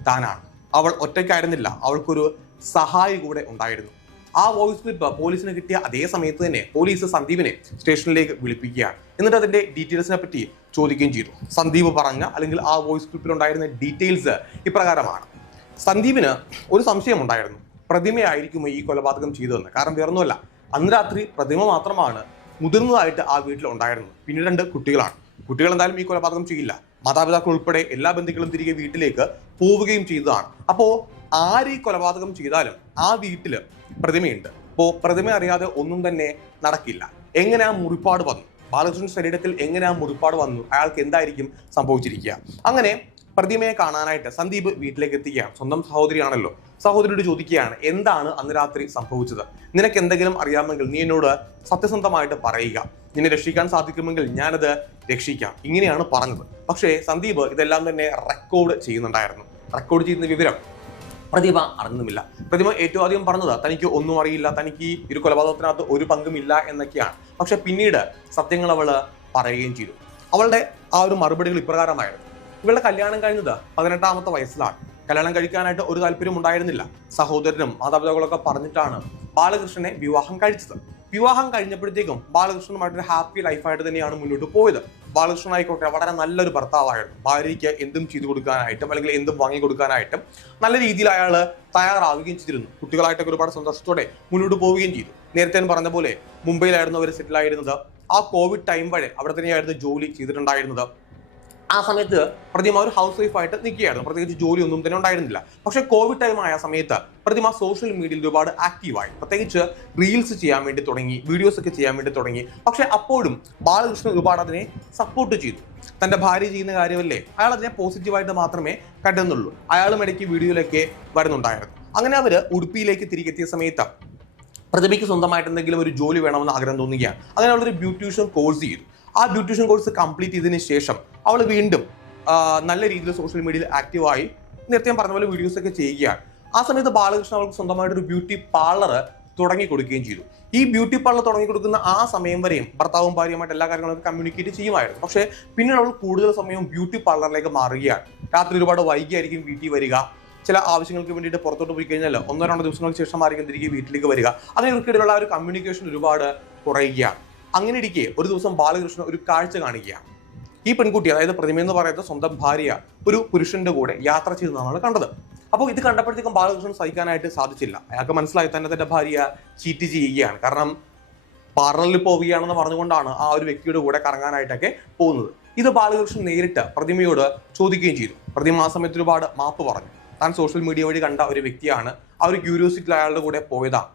താനാണ്. അവൾ ഒറ്റയ്ക്കായിരുന്നില്ല. അവൾക്കൊരു സഹായി കൂടെ ഉണ്ടായിരുന്നു. ആ വോയിസ് ക്ലിപ്പ് പോലീസിന് കിട്ടിയ അതേ സമയത്ത് തന്നെ പോലീസ് സന്ദീപിനെ സ്റ്റേഷനിലേക്ക് വിളിപ്പിക്കുകയാണ്. എന്നിട്ട് അതിന്റെ ഡീറ്റെയിൽസിനെ പറ്റി ചോദിക്കുകയും ചെയ്തു. സന്ദീപ് പറഞ്ഞ അല്ലെങ്കിൽ ആ വോയിസ് ക്ലിപ്പിൽ ഉണ്ടായിരുന്ന ഡീറ്റെയിൽസ് ഇപ്രകാരമാണ്. സന്ദീപിന് ഒരു സംശയം ഉണ്ടായിരുന്നു പ്രതിമയായിരിക്കുമോ ഈ കൊലപാതകം ചെയ്തതെന്ന്? കാരണം വേറൊന്നുമല്ല. അന്ന് രാത്രി പ്രതിമ മാത്രമാണ് മുതിർന്നതായിട്ട് ആ വീട്ടിൽ ഉണ്ടായിരുന്നത്. പിന്നെ രണ്ട് കുട്ടികളാണ്. കുട്ടികൾ എന്തായാലും ഈ കൊലപാതകം ചെയ്യില്ല. മാതാപിതാക്കൾ ഉൾപ്പെടെ എല്ലാ ബന്ധുക്കളും തിരികെ വീട്ടിലേക്ക് പോവുകയും ചെയ്തതാണ്. അപ്പോൾ ആര് ഈ കൊലപാതകം ചെയ്താലും ആ വീട്ടിൽ പ്രതിമയുണ്ട്. അപ്പോൾ പ്രതിമ അറിയാതെ ഒന്നും തന്നെ നടക്കില്ല. എങ്ങനെ ആ മുറിപ്പാട് വന്നു? ബാലകൃഷ്ണൻ ശരീരത്തിൽ എങ്ങനെ ആ മുറിപ്പാട് വന്നു? അയാൾക്ക് എന്തായിരിക്കും സംഭവിച്ചിരിക്കുക? അങ്ങനെ പ്രതിമയെ കാണാനായിട്ട് സന്ദീപ് വീട്ടിലേക്ക് എത്തിക്കുകയാണ് സ്വന്തം സഹോദരിയാണല്ലോ. സഹോദരിയോട് ചോദിക്കുകയാണ് എന്താണ് അന്ന് രാത്രി സംഭവിച്ചത്? നിനക്ക് എന്തെങ്കിലും അറിയാമെങ്കിൽ നീ എന്നോട് സത്യസന്ധമായിട്ട് പറയുക. നിന്നെ രക്ഷിക്കാൻ സാധിക്കുമെങ്കിൽ ഞാനത് രക്ഷിക്കാം. ഇങ്ങനെയാണ് പറഞ്ഞത്. പക്ഷേ സന്ദീപ് ഇതെല്ലാം തന്നെ റെക്കോർഡ് ചെയ്യുന്നുണ്ടായിരുന്നു. റെക്കോർഡ് ചെയ്യുന്ന വിവരം പ്രതിഭ അറിഞ്ഞുമില്ല പ്രതിഭ ഏറ്റവും ആദ്യം പറഞ്ഞത് തനിക്ക് ഒന്നും അറിയില്ല. തനിക്ക് ഈ ഒരു കൊലപാതകത്തിനകത്ത് ഒരു പങ്കുമില്ല എന്നൊക്കെയാണ്. പക്ഷെ പിന്നീട് സത്യങ്ങൾ അവൾ പറയുകയും ചെയ്തു. അവളുടെ ആ ഒരു മറുപടികൾ ഇപ്രകാരമായിരുന്നു. ഇവളുടെ കല്യാണം കഴിഞ്ഞത് പതിനെട്ടാമത്തെ വയസ്സിലാണ്. കല്യാണം കഴിക്കാനായിട്ട് ഒരു താല്പര്യം ഉണ്ടായിരുന്നില്ല. സഹോദരനും മാതാപിതാക്കളൊക്കെ പറഞ്ഞിട്ടാണ് ബാലകൃഷ്ണനെ വിവാഹം കഴിച്ചത്. വിവാഹം കഴിഞ്ഞപ്പോഴത്തേക്കും ബാലകൃഷ്ണനുമായിട്ടൊരു ഹാപ്പി ലൈഫായിട്ട് തന്നെയാണ് മുന്നോട്ട് പോയത്. ബാലകൃഷ്ണൻ ആയിക്കോട്ടെ വളരെ നല്ലൊരു ഭർത്താവായിരുന്നു. ഭാര്യയ്ക്ക് എന്തും ചെയ്തു കൊടുക്കാനായിട്ടും അല്ലെങ്കിൽ എന്തും വാങ്ങി കൊടുക്കാനായിട്ടും നല്ല രീതിയിൽ അയാൾ തയ്യാറാവുകയും ചെയ്തിരുന്നു. കുട്ടികളായിട്ടൊക്കെ ഒരുപാട് സന്തോഷത്തോടെ മുന്നോട്ട് പോവുകയും ചെയ്തു. നേരത്തെ പറഞ്ഞ പോലെ മുംബൈയിലായിരുന്നു അവർ സെറ്റിൽ ആയിരുന്നത്. ആ കോവിഡ് ടൈം വരെ അവിടെ തന്നെയായിരുന്നു ജോലി ചെയ്തിട്ടുണ്ടായിരുന്നത്. ആ സമയത്ത് പ്രതിമ ഒരു ഹൗസ് വൈഫായിട്ട് നിൽക്കുകയായിരുന്നു. പ്രത്യേകിച്ച് ജോലിയൊന്നും തന്നെ ഉണ്ടായിരുന്നില്ല. പക്ഷേ കോവിഡ് ടൈം ആയ സമയത്ത് പ്രതിമ സോഷ്യൽ മീഡിയയിൽ ഒരുപാട് ആക്റ്റീവായി പ്രത്യേകിച്ച് റീൽസ് ചെയ്യാൻ വേണ്ടി തുടങ്ങി വീഡിയോസ് ഒക്കെ ചെയ്യാൻ വേണ്ടി തുടങ്ങി. പക്ഷെ അപ്പോഴും ബാലകൃഷ്ണൻ ഒരുപാട് അതിനെ സപ്പോർട്ട് ചെയ്തു. തന്റെ ഭാര്യ ചെയ്യുന്ന കാര്യമല്ലേ? അയാൾ അതിനെ പോസിറ്റീവായിട്ട് മാത്രമേ കണ്ടെന്നുള്ളൂ അയാളും ഇടയ്ക്ക് വീഡിയോയിലൊക്കെ വരുന്നുണ്ടായിരുന്നു. അങ്ങനെ അവർ ഉടുപ്പിയിലേക്ക് തിരികെ എത്തിയ സമയത്ത് പ്രതിഭയ്ക്ക് സ്വന്തമായിട്ട് എന്തെങ്കിലും ഒരു ജോലി വേണമെന്ന് ആഗ്രഹം തോന്നുകയാണ്. അങ്ങനെ അവളൊരു ബ്യൂട്ടീഷ്യൻ കോഴ്സ് ചെയ്തു. ആ ബ്യൂട്ടീഷ്യൻ കോഴ്സ് കംപ്ലീറ്റ് ചെയ്തതിന് ശേഷം അവൾ വീണ്ടും നല്ല രീതിയിൽ സോഷ്യൽ മീഡിയയിൽ ആക്റ്റീവായി നേരത്തെ ഞാൻ പറഞ്ഞ പോലെ വീഡിയോസ് ഒക്കെ ചെയ്യുകയാണ്. ആ സമയത്ത് ബാലകൃഷ്ണൻ അവൾക്ക് സ്വന്തമായിട്ട് ഒരു ബ്യൂട്ടി പാർലർ തുടങ്ങി കൊടുക്കുകയും ചെയ്തു. ഈ ബ്യൂട്ടി പാർലർ തുടങ്ങി കൊടുക്കുന്ന ആ സമയം വരെയും ഭർത്താവും ഭാര്യയുമായിട്ട് എല്ലാ കാര്യങ്ങളും കമ്മ്യൂണിക്കേറ്റ് ചെയ്യുമായിരുന്നു. പക്ഷേ പിന്നീട് അവൾ കൂടുതൽ സമയവും ബ്യൂട്ടി പാർലറിലേക്ക് മാറുകയാണ്. രാത്രി ഒരുപാട് വൈകിയായിരിക്കും വീട്ടിൽ വരിക. ചില ആവശ്യങ്ങൾക്ക് വേണ്ടിയിട്ട് പുറത്തോട്ട് പോയി കഴിഞ്ഞാൽ ഒന്നോ രണ്ടോ ദിവസങ്ങൾക്ക് ശേഷം ആയിരിക്കും തിരികെ വീട്ടിലേക്ക് വരിക. അങ്ങനെ ഇവർക്കിടയിലുള്ള ആ ഒരു കമ്മ്യൂണിക്കേഷൻ ഒരുപാട് കുറയുകയാണ്. അങ്ങനെ ഇരിക്കെ ഒരു ദിവസം ബാലകൃഷ്ണൻ ഒരു കാഴ്ച കാണിക്കുകയാണ്. ഈ പെൺകുട്ടി അതായത് പ്രതിമ എന്ന് പറയുന്നത് സ്വന്തം ഭാര്യ ഒരു പുരുഷന്റെ കൂടെ യാത്ര ചെയ്തതാണ് കണ്ടത്. അപ്പോൾ ഇത് കണ്ടപ്പോഴത്തേക്കും ബാലകൃഷ്ണൻ സഹിക്കാനായിട്ട് സാധിച്ചില്ല. അയാൾക്ക് മനസ്സിലായി തന്നെ തന്റെ ഭാര്യ ചീറ്റ് ചെയ്യുകയാണ്. കാരണം പാർലറിൽ പോവുകയാണെന്ന് പറഞ്ഞുകൊണ്ടാണ് ആ ഒരു വ്യക്തിയുടെ കൂടെ കറങ്ങാനായിട്ടൊക്കെ പോകുന്നത്. ഇത് ബാലകൃഷ്ണൻ നേരിട്ട് പ്രതിമയോട് ചോദിക്കുകയും ചെയ്തു. പ്രതിമ ആ സമയത്ത് ഒരുപാട് മാപ്പ് പറഞ്ഞു. താൻ സോഷ്യൽ മീഡിയ വഴി കണ്ട ഒരു വ്യക്തിയാണ്. ആ ഒരു ക്യൂരിയോസിറ്റിയിൽ അയാളുടെ കൂടെ പോയതാണ്.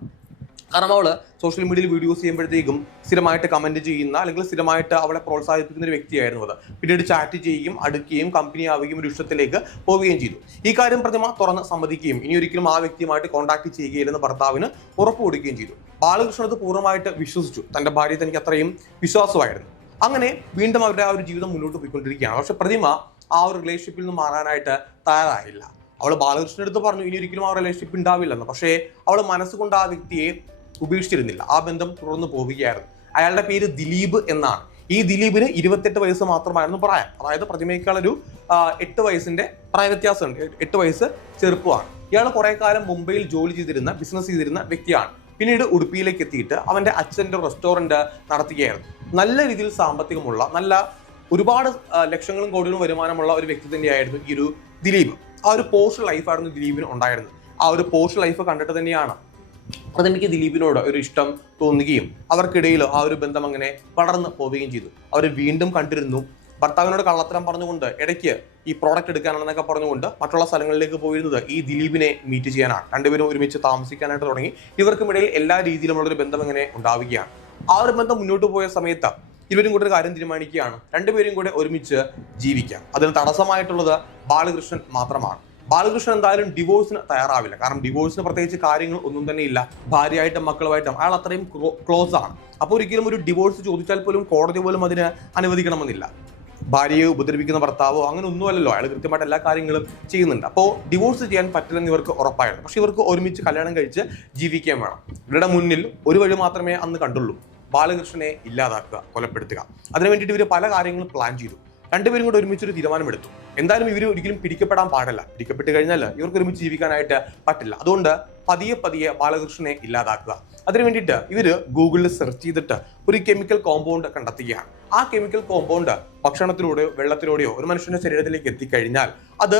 കാരണം അവൾ സോഷ്യൽ മീഡിയയിൽ വീഡിയോസ് ചെയ്യുമ്പോഴത്തേക്കും സ്ഥിരമായിട്ട് കമന്റ് ചെയ്യുന്ന അല്ലെങ്കിൽ സ്ഥിരമായിട്ട് അവളെ പ്രോത്സാഹിപ്പിക്കുന്ന ഒരു വ്യക്തിയായിരുന്നു അത്. പിന്നീട് ചാറ്റ് ചെയ്യുകയും അടുക്കുകയും കമ്പനി ആവുകയും ഒരു ഇഷ്ടത്തിലേക്ക് പോവുകയും ചെയ്തു. ഈ കാര്യം പ്രതിമ തുറന്ന് സമ്മതിക്കുകയും ഇനി ഒരിക്കലും ആ വ്യക്തിയുമായിട്ട് കോൺടാക്ട് ചെയ്യുകയില്ലെന്ന് ഭർത്താവിന് ഉറപ്പ് കൊടുക്കുകയും ചെയ്തു. ബാലകൃഷ്ണൻ അത് പൂർണമായിട്ട് വിശ്വസിച്ചു. തന്റെ ഭാര്യ തനിക്ക് അത്രയും വിശ്വാസമായിരുന്നു. അങ്ങനെ വീണ്ടും അവരുടെ ആ ഒരു ജീവിതം മുന്നോട്ട് പോയിക്കൊണ്ടിരിക്കുകയാണ്. പക്ഷെ പ്രതിമ ആ ഒരു റിലേഷൻഷിപ്പിൽ നിന്ന് മാറാനായിട്ട് തയ്യാറായില്ല. അവൾ ബാലകൃഷ്ണൻ അടുത്ത് പറഞ്ഞു ഇനി ഒരിക്കലും ആ റിലേഷൻഷിപ്പ് ഉണ്ടാവില്ലെന്ന്. പക്ഷേ അവൾ മനസ്സുകൊണ്ട് ആ വ്യക്തിയെ ഉപേക്ഷിച്ചിരുന്നില്ല. ആ ബന്ധം തുടർന്ന് പോവുകയായിരുന്നു. അയാളുടെ പേര് ദിലീപ് എന്നാണ്. ഈ ദിലീപിന് ഇരുപത്തെട്ട് വയസ്സ് മാത്രമായിരുന്നു പ്രായം. അതായത് ആ, എട്ട് വയസ്സിന്റെ പ്രായ വ്യത്യാസമുണ്ട്. എട്ട് വയസ്സ് ചെറുപ്പമാണ്. ഇയാൾ കുറെ കാലം മുംബൈയിൽ ജോലി ചെയ്തിരുന്ന ബിസിനസ് ചെയ്തിരുന്ന വ്യക്തിയാണ്. പിന്നീട് ഉടുപ്പിയിലേക്ക് എത്തിയിട്ട് അവന്റെ അച്ഛന്റെ റെസ്റ്റോറന്റ് നടത്തുകയായിരുന്നു. നല്ല രീതിയിൽ സാമ്പത്തികമുള്ള നല്ല ഒരുപാട് ലക്ഷങ്ങളും കോടികളും വരുമാനമുള്ള ഒരു വ്യക്തി തന്നെയായിരുന്നു ഈ ഒരു ദിലീപ്. ആ ഒരു പോസ്റ്റ് ലൈഫായിരുന്നു ദിലീപിന് ഉണ്ടായിരുന്നത്. ആ ഒരു പോസ്റ്റ് ലൈഫ് കണ്ടിട്ട് തന്നെയാണ് അതെനിക്ക് ദിലീപിനോട് ഒരു ഇഷ്ടം തോന്നുകയും അവർക്കിടയിൽ ആ ഒരു ബന്ധം അങ്ങനെ പടർന്ന് പോവുകയും ചെയ്തു. അവർ വീണ്ടും കണ്ടിരുന്നു. ഭർത്താവിനോട് കള്ളത്തരം പറഞ്ഞുകൊണ്ട് ഇടയ്ക്ക് ഈ പ്രോഡക്റ്റ് എടുക്കാനാണെന്നൊക്കെ പറഞ്ഞുകൊണ്ട് മറ്റുള്ള സ്ഥലങ്ങളിലേക്ക് പോയിരുന്നത് ഈ ദിലീപിനെ മീറ്റ് ചെയ്യാനാണ്. രണ്ടുപേരും ഒരുമിച്ച് താമസിക്കാനായിട്ട് തുടങ്ങി. ഇവർക്കും ഇടയിൽ എല്ലാ രീതിയിലുമുള്ളൊരു ബന്ധം ഇങ്ങനെ ഉണ്ടാവുകയാണ്. ആ ഒരു ബന്ധം മുന്നോട്ട് പോയ സമയത്ത് ഇവരും കൂടെ ഒരു കാര്യം തീരുമാനിക്കുകയാണ്. രണ്ടുപേരും കൂടെ ഒരുമിച്ച് ജീവിക്കാം. അതിന് തടസ്സമായിട്ടുള്ളത് ബാലകൃഷ്ണൻ മാത്രമാണ്. ബാലകൃഷ്ണൻ എന്തായാലും ഡിവോഴ്സിന് തയ്യാറാവില്ല. കാരണം ഡിവോഴ്സിന് പ്രത്യേകിച്ച് കാര്യങ്ങൾ ഒന്നും തന്നെ ഇല്ല. ഭാര്യയായിട്ടും മക്കളുമായിട്ടും അയാൾ അത്രയും ക്ലോസ് ആണ്. അപ്പോൾ ഒരിക്കലും ഒരു ഡിവോഴ്സ് ചോദിച്ചാൽ പോലും കോടതി പോലും അതിന് അനുവദിക്കണമെന്നില്ല. ഭാര്യയെ ഉപദ്രവിക്കുന്ന ഭർത്താവോ അങ്ങനെ ഒന്നുമല്ലല്ലോ അയാൾ കൃത്യമായിട്ട് എല്ലാ കാര്യങ്ങളും ചെയ്യുന്നുണ്ട്. അപ്പോൾ ഡിവോഴ്സ് ചെയ്യാൻ പറ്റില്ലെന്ന് ഇവർക്ക് ഉറപ്പായിരുന്നു പക്ഷെ ഇവർക്ക് ഒരുമിച്ച് കല്യാണം കഴിച്ച് ജീവിക്കാൻ വേണം. ഇവരുടെ മുന്നിൽ ഒരു വഴി മാത്രമേ അന്ന് കണ്ടുള്ളൂ. ബാലകൃഷ്ണനെ ഇല്ലാതാക്കുക കൊലപ്പെടുത്തുക. അതിനു വേണ്ടിയിട്ട് ഇവർ പല കാര്യങ്ങളും പ്ലാൻ ചെയ്തു. രണ്ടുപേരും കൂടെ ഒരുമിച്ചൊരു തീരുമാനമെടുത്തു. എന്തായാലും ഇവർ ഒരിക്കലും പിടിക്കപ്പെടാൻ പാടില്ല. പിടിക്കപ്പെട്ട് കഴിഞ്ഞാൽ ഇവർക്ക് ഒരുമിച്ച് ജീവിക്കാനായിട്ട് പറ്റില്ല. അതുകൊണ്ട് പതിയെ പതിയെ ബാലകൃഷ്ണനെ ഇല്ലാതാക്കുക. അതിനു വേണ്ടിയിട്ട് ഇവർ ഗൂഗിളിൽ സെർച്ച് ചെയ്തിട്ട് ഒരു കെമിക്കൽ കോമ്പൗണ്ട് കണ്ടെത്തുകയാണ്. ആ കെമിക്കൽ കോമ്പൗണ്ട് ഭക്ഷണത്തിലൂടെയോ വെള്ളത്തിലൂടെയോ ഒരു മനുഷ്യന്റെ ശരീരത്തിലേക്ക് എത്തിക്കഴിഞ്ഞാൽ അത്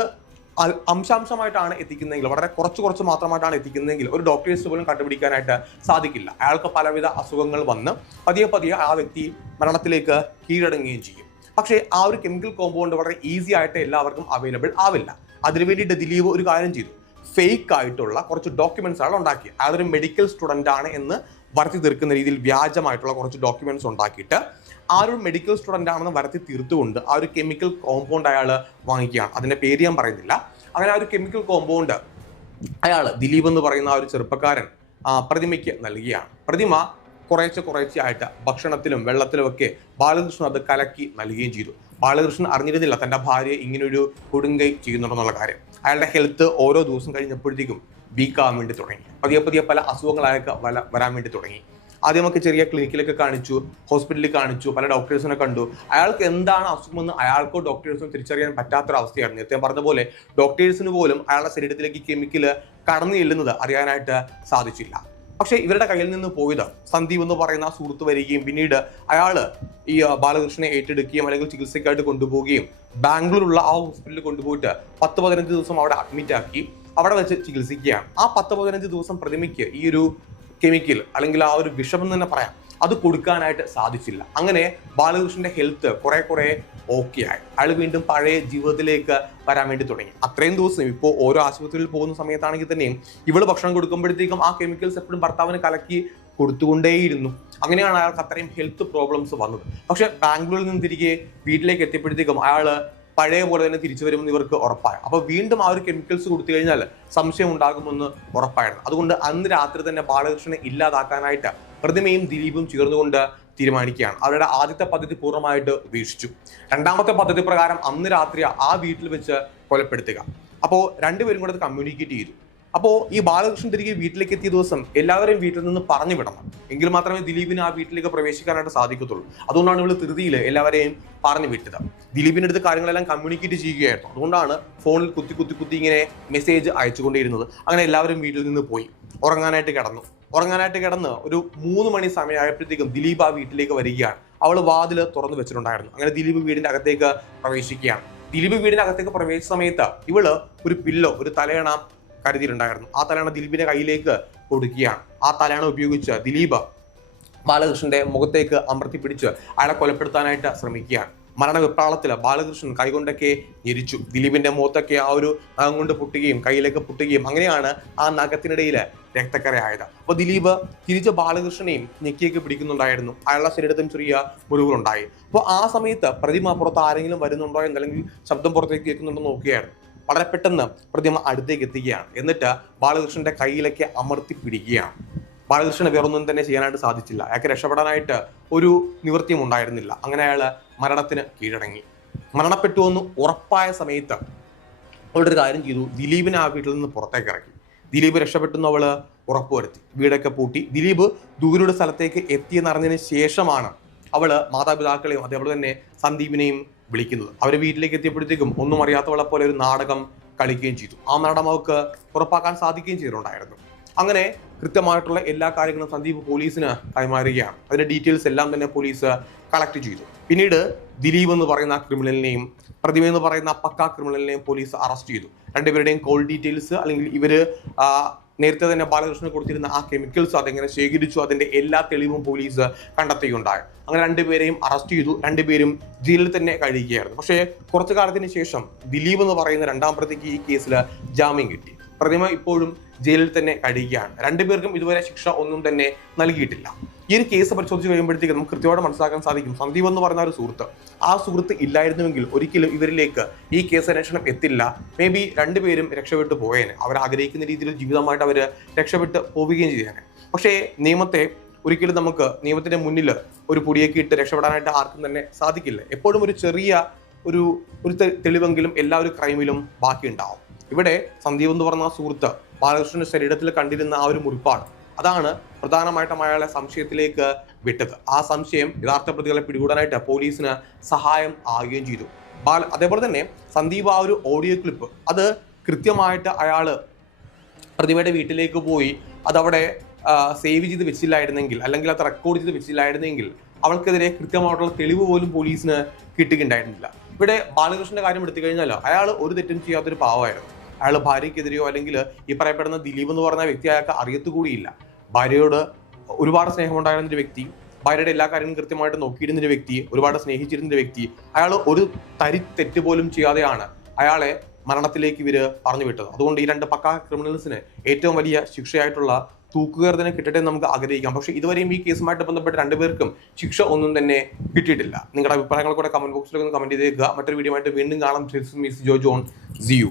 അംശാംശമായിട്ടാണ് എത്തിക്കുന്നതെങ്കിൽ വളരെ കുറച്ച് കുറച്ച് മാത്രമായിട്ടാണ് എത്തിക്കുന്നതെങ്കിൽ ഒരു ഡോക്ടേഴ്സ് പോലും കണ്ടുപിടിക്കാനായിട്ട് സാധിക്കില്ല. അയാൾക്ക് പലവിധ അസുഖങ്ങൾ വന്ന് പതിയെ പതിയെ ആ വ്യക്തി മരണത്തിലേക്ക് കീഴടങ്ങുകയും ചെയ്യും. പക്ഷേ ആ ഒരു കെമിക്കൽ കോമ്പൗണ്ട് വളരെ ഈസി ആയിട്ട് എല്ലാവർക്കും അവൈലബിൾ ആവില്ല. അതിനു വേണ്ടിയിട്ട് ദിലീപ് ഒരു കാര്യം ചെയ്തു. ഫേക്ക് ആയിട്ടുള്ള കുറച്ച് ഡോക്യുമെന്റ്സ് ആണ് ഉണ്ടാക്കി അതൊരു മെഡിക്കൽ സ്റ്റുഡന്റ് ആണ് എന്ന് വരുത്തി തീർക്കുന്ന രീതിയിൽ വ്യാജമായിട്ടുള്ള കുറച്ച് ഡോക്യുമെന്റ്സ് ഉണ്ടാക്കിയിട്ട് ആ ഒരു മെഡിക്കൽ സ്റ്റുഡന്റ് ആണെന്ന് വരുത്തി തീർത്തുകൊണ്ട് ആ ഒരു കെമിക്കൽ കോമ്പൗണ്ട് അയാൾ വാങ്ങിക്കുകയാണ്. അതിന്റെ പേര് ഞാൻ പറയുന്നില്ല. അങ്ങനെ ആ ഒരു കെമിക്കൽ കോമ്പൗണ്ട് അയാൾ ദിലീപ് എന്ന് പറയുന്ന ആ ഒരു ചെറുപ്പക്കാരൻ പ്രതിമയ്ക്ക് നൽകുകയാണ് പ്രതിമ കുറേശ്ശെ കുറേശ്ശെ ആയിട്ട് ഭക്ഷണത്തിലും വെള്ളത്തിലുമൊക്കെ ബാലകൃഷ്ണൻ അത് കലക്കി നൽകുകയും ചെയ്തു. ബാലകൃഷ്ണൻ അറിഞ്ഞിരുന്നില്ല തന്റെ ഭാര്യ ഇങ്ങനൊരു കൊടുങ്കൈ ചെയ്യുന്നുണ്ടെന്നുള്ള കാര്യം. അയാളുടെ ഹെൽത്ത് ഓരോ ദിവസം കഴിഞ്ഞപ്പോഴത്തേക്കും വീക്കാകാൻ വേണ്ടി തുടങ്ങി. പതിയെ പതിയെ പല അസുഖങ്ങളായൊക്കെ വല വരാൻ വേണ്ടി തുടങ്ങി. ആദ്യമൊക്കെ ചെറിയ ക്ലിനിക്കിലൊക്കെ കാണിച്ചു ഹോസ്പിറ്റലിൽ കാണിച്ചു പല ഡോക്ടേഴ്സിനെ കണ്ടു. അയാൾക്ക് എന്താണ് അസുഖമെന്ന് അയാൾക്കോ ഡോക്ടേഴ്സിനോ തിരിച്ചറിയാൻ പറ്റാത്തൊരവസ്ഥയാണ് നേരത്തെ പറഞ്ഞ പോലെ ഡോക്ടേഴ്സിന് പോലും അയാളുടെ ശരീരത്തിലേക്ക് കെമിക്കൽ കടന്നു ചെല്ലുന്നത് അറിയാനായിട്ട് സാധിച്ചില്ല. പക്ഷേ ഇവരുടെ കയ്യിൽ നിന്ന് പോയത്. സന്ദീപ് എന്ന് പറയുന്ന ആ സുഹൃത്ത് വരികയും പിന്നീട് അയാൾ ഈ ബാലകൃഷ്ണനെ ഏറ്റെടുക്കുകയും അല്ലെങ്കിൽ ചികിത്സയ്ക്കായിട്ട് കൊണ്ടുപോവുകയും ബാംഗ്ലൂരുള്ള ആ ഹോസ്പിറ്റലിൽ കൊണ്ടുപോയിട്ട് പത്ത് പതിനഞ്ച് ദിവസം അവിടെ അഡ്മിറ്റ് ആക്കി അവിടെ വെച്ച് ചികിത്സിക്കുകയാണ്. ആ പത്ത് പതിനഞ്ച് ദിവസം പ്രതിമയ്ക്ക് ഈ ഒരു കെമിക്കൽ അല്ലെങ്കിൽ ആ ഒരു വിഷം എന്ന് തന്നെ പറയാം. അത് കൊടുക്കാനായിട്ട് സാധിച്ചില്ല. അങ്ങനെ ബാലകൃഷ്ണന്റെ ഹെൽത്ത് കുറെ കുറെ ഓക്കെ ആയി. അയാൾ വീണ്ടും പഴയ ജീവിതത്തിലേക്ക് വരാൻ വേണ്ടി തുടങ്ങി. അത്രയും ദിവസം ഇപ്പോൾ ഓരോ ആശുപത്രിയിൽ പോകുന്ന സമയത്താണെങ്കിൽ തന്നെയും ഇവൾ ഭക്ഷണം കൊടുക്കുമ്പോഴത്തേക്കും ആ കെമിക്കൽസ് എപ്പോഴും ഭർത്താവിന് കലക്കി കൊടുത്തുകൊണ്ടേയിരുന്നു. അങ്ങനെയാണ് അയാൾക്ക് അത്രയും ഹെൽത്ത് പ്രോബ്ലംസ് വന്നത്. പക്ഷെ ബാംഗ്ലൂരിൽ നിന്ന് തിരികെ വീട്ടിലേക്ക് എത്തിയപ്പോഴത്തേക്കും അയാൾ പഴയ പോലെ തന്നെ തിരിച്ചു വരുമെന്ന് ഇവർക്ക് ഉറപ്പായി. അപ്പൊ വീണ്ടും ആ ഒരു കെമിക്കൽസ് കൊടുത്തു കഴിഞ്ഞാൽ സംശയം ഉണ്ടാകുമെന്ന് ഉറപ്പായിരുന്നു. അതുകൊണ്ട് അന്ന് രാത്രി തന്നെ ബാലകൃഷ്ണനെ ഇല്ലാതാക്കാനായിട്ട് പ്രതിമയും ദിലീപും ചേർന്നുകൊണ്ട് തീരുമാനിക്കുകയാണ്. അവരുടെ ആദ്യത്തെ പദ്ധതി പൂർണമായിട്ട് ഉപേക്ഷിച്ചു. രണ്ടാമത്തെ പദ്ധതി പ്രകാരം അന്ന് രാത്രി ആ വീട്ടിൽ വെച്ച് കൊലപ്പെടുത്തുക. അപ്പോൾ രണ്ടുപേരും കൂടെ അത് കമ്മ്യൂണിക്കേറ്റ് ചെയ്തു. അപ്പോൾ ഈ ബാലകൃഷ്ണൻ തിരികെ വീട്ടിലേക്ക് എത്തിയ ദിവസം എല്ലാവരെയും വീട്ടിൽ നിന്ന് പറഞ്ഞു വിടണം. എങ്കിൽ മാത്രമേ ദിലീപിന് ആ വീട്ടിലേക്ക് പ്രവേശിക്കാനായിട്ട് സാധിക്കത്തുള്ളൂ. അതുകൊണ്ടാണ് ഇവൾ ധൃതിയിൽ എല്ലാവരെയും പറഞ്ഞു വിട്ടത്. ദിലീപിന്റെ അടുത്ത് കാര്യങ്ങളെല്ലാം കമ്മ്യൂണിക്കേറ്റ് ചെയ്യുകയായിരുന്നു. അതുകൊണ്ടാണ് ഫോണിൽ കുത്തി കുത്തി കുത്തി ഇങ്ങനെ മെസ്സേജ് അയച്ചുകൊണ്ടിരുന്നത് അങ്ങനെ എല്ലാവരും വീട്ടിൽ നിന്ന് പോയി. ഉറങ്ങാനായിട്ട് കിടന്നു. ഉറങ്ങാനായിട്ട് കിടന്ന് ഒരു മൂന്ന് മണി സമയമായപ്പോഴത്തേക്കും ദിലീപ് ആ വീട്ടിലേക്ക് വരികയാണ്. അവൾ വാതിൽ തുറന്നു വെച്ചിട്ടുണ്ടായിരുന്നു. അങ്ങനെ ദിലീപ് വീടിന്റെ അകത്തേക്ക് പ്രവേശിക്കുകയാണ്. ദിലീപ് വീടിന്റെ അകത്തേക്ക് പ്രവേശിച്ച സമയത്ത് ഇവൾ ഒരു പില്ലോ ഒരു തലയണ കരുതിയിട്ടുണ്ടായിരുന്നു. ആ തലയണ ദിലീപിന്റെ കയ്യിലേക്ക് കൊടുക്കുകയാണ്. ആ തലയണ ഉപയോഗിച്ച് ദിലീപ് ബാലകൃഷ്ണന്റെ മുഖത്തേക്ക് അമർത്തി പിടിച്ച് അയാളെ കൊലപ്പെടുത്താനായിട്ട് ശ്രമിക്കുകയാണ്. മരണവിപ്രാളത്തിൽ ബാലകൃഷ്ണൻ കൈകൊണ്ടൊക്കെ ഞെരിച്ചു. ദിലീപിന്റെ മുഖത്തൊക്കെ ആ ഒരു നഖം കൊണ്ട് പൊട്ടുകയും കയ്യിലേക്ക് പൊട്ടുകയും അങ്ങനെയാണ് ആ നഖത്തിനിടയിൽ രക്തക്കരയായത്. അപ്പോൾ ദിലീപ് തിരിച്ച് ബാലകൃഷ്ണനെയും ഞെക്കിയൊക്കെ പിടിക്കുന്നുണ്ടായിരുന്നു. അയാളുടെ ശരീരത്തിനും ചെറിയ മുറിവുകളുണ്ടായി. അപ്പോൾ ആ സമയത്ത് പ്രതിമ പുറത്ത് ആരെങ്കിലും വരുന്നുണ്ടോ എന്ന് അല്ലെങ്കിൽ ശബ്ദം പുറത്തേക്ക് കേൾക്കുന്നുണ്ടോ നോക്കുകയായിരുന്നു വളരെ പെട്ടെന്ന് പ്രതിമ അടുത്തേക്ക് എത്തുകയാണ്. എന്നിട്ട് ബാലകൃഷ്ണന്റെ കയ്യിലേക്ക് അമർത്തി പിടിക്കുകയാണ്. ബാലകൃഷ്ണന് വേറൊന്നും തന്നെ ചെയ്യാനായിട്ട് സാധിച്ചില്ല. അയാൾക്ക് രക്ഷപ്പെടാനായിട്ട് ഒരു നിവൃത്തിയും ഉണ്ടായിരുന്നില്ല. അങ്ങനെ അയാൾ മരണത്തിന് കീഴടങ്ങി. മരണപ്പെട്ടു എന്ന് ഉറപ്പായ സമയത്ത് അവളുടെ ഒരു കാര്യം ചെയ്തു. ദിലീപിനെ ആ വീട്ടിൽ നിന്ന് പുറത്തേക്ക് ഇറക്കി. ദിലീപ് രക്ഷപ്പെട്ടെന്ന് അവൾ ഉറപ്പുവരുത്തി. വീടൊക്കെ പൂട്ടി. ദിലീപ് ദൂരയുടെ സ്ഥലത്തേക്ക് എത്തിയെന്നറിഞ്ഞതിന് ശേഷമാണ് അവൾ മാതാപിതാക്കളെയും അതേപോലെ തന്നെ സന്ദീപിനെയും വിളിക്കുന്നത്. അവരെ വീട്ടിലേക്ക് എത്തിയപ്പോഴത്തേക്കും ഒന്നും അറിയാത്തവളെ പോലെ ഒരു നാടകം കളിക്കുകയും ചെയ്തു. ആ നാടകം അവർക്ക് ഉറപ്പാക്കാൻ സാധിക്കുകയും ചെയ്തിട്ടുണ്ടായിരുന്നു. അങ്ങനെ കൃത്യമായിട്ടുള്ള എല്ലാ കാര്യങ്ങളും സന്ദീപ് പോലീസിന് കൈമാറുകയാണ്. അതിന്റെ ഡീറ്റെയിൽസ് എല്ലാം തന്നെ പോലീസ് കളക്ട് ചെയ്തു. പിന്നീട് ദിലീപ് എന്ന് പറയുന്ന ക്രിമിനലിനെയും പ്രതിമ എന്ന് പറയുന്ന പക്ക ക്രിമിനലിനെയും പോലീസ് അറസ്റ്റ് ചെയ്തു. രണ്ടുപേരുടെയും കോൾ ഡീറ്റെയിൽസ് അല്ലെങ്കിൽ ഇവർ ആ, നേരത്തെ തന്നെ ബാലകൃഷ്ണന് കൊടുത്തിരുന്ന ആ കെമിക്കൽസ് അതെങ്ങനെ ശേഖരിച്ചു അതിന്റെ എല്ലാ തെളിവും പോലീസ് കണ്ടെത്തുകയുണ്ടായി. അങ്ങനെ രണ്ടുപേരെയും അറസ്റ്റ് ചെയ്തു. രണ്ടുപേരും ജയിലിൽ തന്നെ കഴിയുകയായിരുന്നു. പക്ഷേ കുറച്ചു കാലത്തിന് ശേഷം ദിലീപ് എന്ന് പറയുന്ന രണ്ടാം പ്രതിക്ക് ഈ കേസിൽ ജാമ്യം കിട്ടി. പ്രതിമ ഇപ്പോഴും ജയിലിൽ തന്നെ കഴിയുകയാണ്. രണ്ടുപേർക്കും ഇതുവരെ ശിക്ഷ ഒന്നും തന്നെ നൽകിയിട്ടില്ല. ഈ ഒരു കേസ് പരിശോധിച്ച് കഴിയുമ്പോഴത്തേക്ക് നമുക്ക് കൃത്യമായിട്ട് മനസ്സിലാക്കാൻ സാധിക്കും. സന്ദീപ് എന്ന് പറഞ്ഞ ഒരു സുഹൃത്ത്. ആ സുഹൃത്ത് ഇല്ലായിരുന്നുവെങ്കിൽ ഒരിക്കലും ഇവരിലേക്ക് ഈ കേസ് അന്വേഷണം എത്തില്ല. മേ ബി രണ്ടുപേരും രക്ഷപ്പെട്ടു പോയേനെ. അവർ ആഗ്രഹിക്കുന്ന രീതിയിൽ ജീവിതമായിട്ട് അവർ രക്ഷപ്പെട്ട് പോവുകയും ചെയ്യാനെ. പക്ഷേ നിയമത്തെ ഒരിക്കലും നമുക്ക് നിയമത്തിന്റെ മുന്നിൽ ഒരു പൊടിയൊക്കെ ഇട്ട് രക്ഷപ്പെടാനായിട്ട് ആർക്കും തന്നെ സാധിക്കില്ല. എപ്പോഴും ഒരു ചെറിയ ഒരു ഒരു തെളിവെങ്കിലും എല്ലാ ഒരു ക്രൈമിലും ബാക്കിയുണ്ടാവും. ഇവിടെ സന്ദീപ് എന്ന് പറഞ്ഞ ആ സുഹൃത്ത് ബാലകൃഷ്ണന്റെ ശരീരത്തിൽ കണ്ടിരുന്ന ആ ഒരു മുറിപ്പാട് അതാണ് പ്രധാനമായിട്ടും അയാളെ സംശയത്തിലേക്ക് വിട്ടത്. ആ സംശയം യഥാർത്ഥ പ്രതികളെ പിടികൂടാനായിട്ട് പോലീസിന് സഹായം ആകുകയും ചെയ്തു. ബാല അതേപോലെ തന്നെ സന്ദീപ് ആ ഒരു ഓഡിയോ ക്ലിപ്പ് അത് കൃത്യമായിട്ട് അയാൾ പ്രതിമയുടെ വീട്ടിലേക്ക് പോയി അതവിടെ സേവ് ചെയ്ത് വെച്ചില്ലായിരുന്നെങ്കിൽ അല്ലെങ്കിൽ അത് റെക്കോർഡ് ചെയ്ത് വെച്ചില്ലായിരുന്നെങ്കിൽ അവൾക്കെതിരെ കൃത്യമായിട്ടുള്ള തെളിവ് പോലും പോലീസിന് കിട്ടുകയുണ്ടായിരുന്നില്ല. ഇവിടെ ബാലകൃഷ്ണന്റെ കാര്യം എടുത്തു കഴിഞ്ഞാൽ അയാൾ ഒരു തെറ്റും ചെയ്യാത്തൊരു പാവമായിരുന്നു. അയാൾ ഭാര്യയ്ക്കെതിരെയോ അല്ലെങ്കിൽ ഈ പറയപ്പെടുന്ന ദിലീപ് എന്ന് പറഞ്ഞ വ്യക്തി അയാൾക്ക് അറിയത്തുകൂടിയില്ല ഭാര്യയോട് ഒരുപാട് സ്നേഹമുണ്ടായിരുന്നൊരു വ്യക്തി ഭാര്യയുടെ എല്ലാ കാര്യങ്ങളും കൃത്യമായിട്ട് നോക്കിയിരുന്നൊരു വ്യക്തി ഒരുപാട് സ്നേഹിച്ചിരുന്നൊരു വ്യക്തി അയാൾ ഒരു തരി തെറ്റ് പോലും ചെയ്യാതെയാണ് അയാളെ മരണത്തിലേക്ക് ഇവർ പറഞ്ഞു വിട്ടത്. അതുകൊണ്ട് ഈ രണ്ട് പക്കാ ക്രിമിനൽസിന് ഏറ്റവും വലിയ ശിക്ഷയായിട്ടുള്ള തൂക്കുകയർ കിട്ടട്ടെ നമുക്ക് ആഗ്രഹിക്കാം. പക്ഷേ ഇതുവരെയും ഈ കേസുമായിട്ട് ബന്ധപ്പെട്ട് രണ്ടുപേർക്കും ശിക്ഷ ഒന്നും തന്നെ കിട്ടിയിട്ടില്ല. നിങ്ങളുടെ അഭിപ്രായങ്ങൾ കൂടെ കമന്റ് ഒന്ന് കമന്റ് ചെയ്തേക്കുക. മറ്റൊരു വീഡിയോ ആയിട്ട് വീണ്ടും കാണാം. മിസ് ജോ ജോൺ സിയു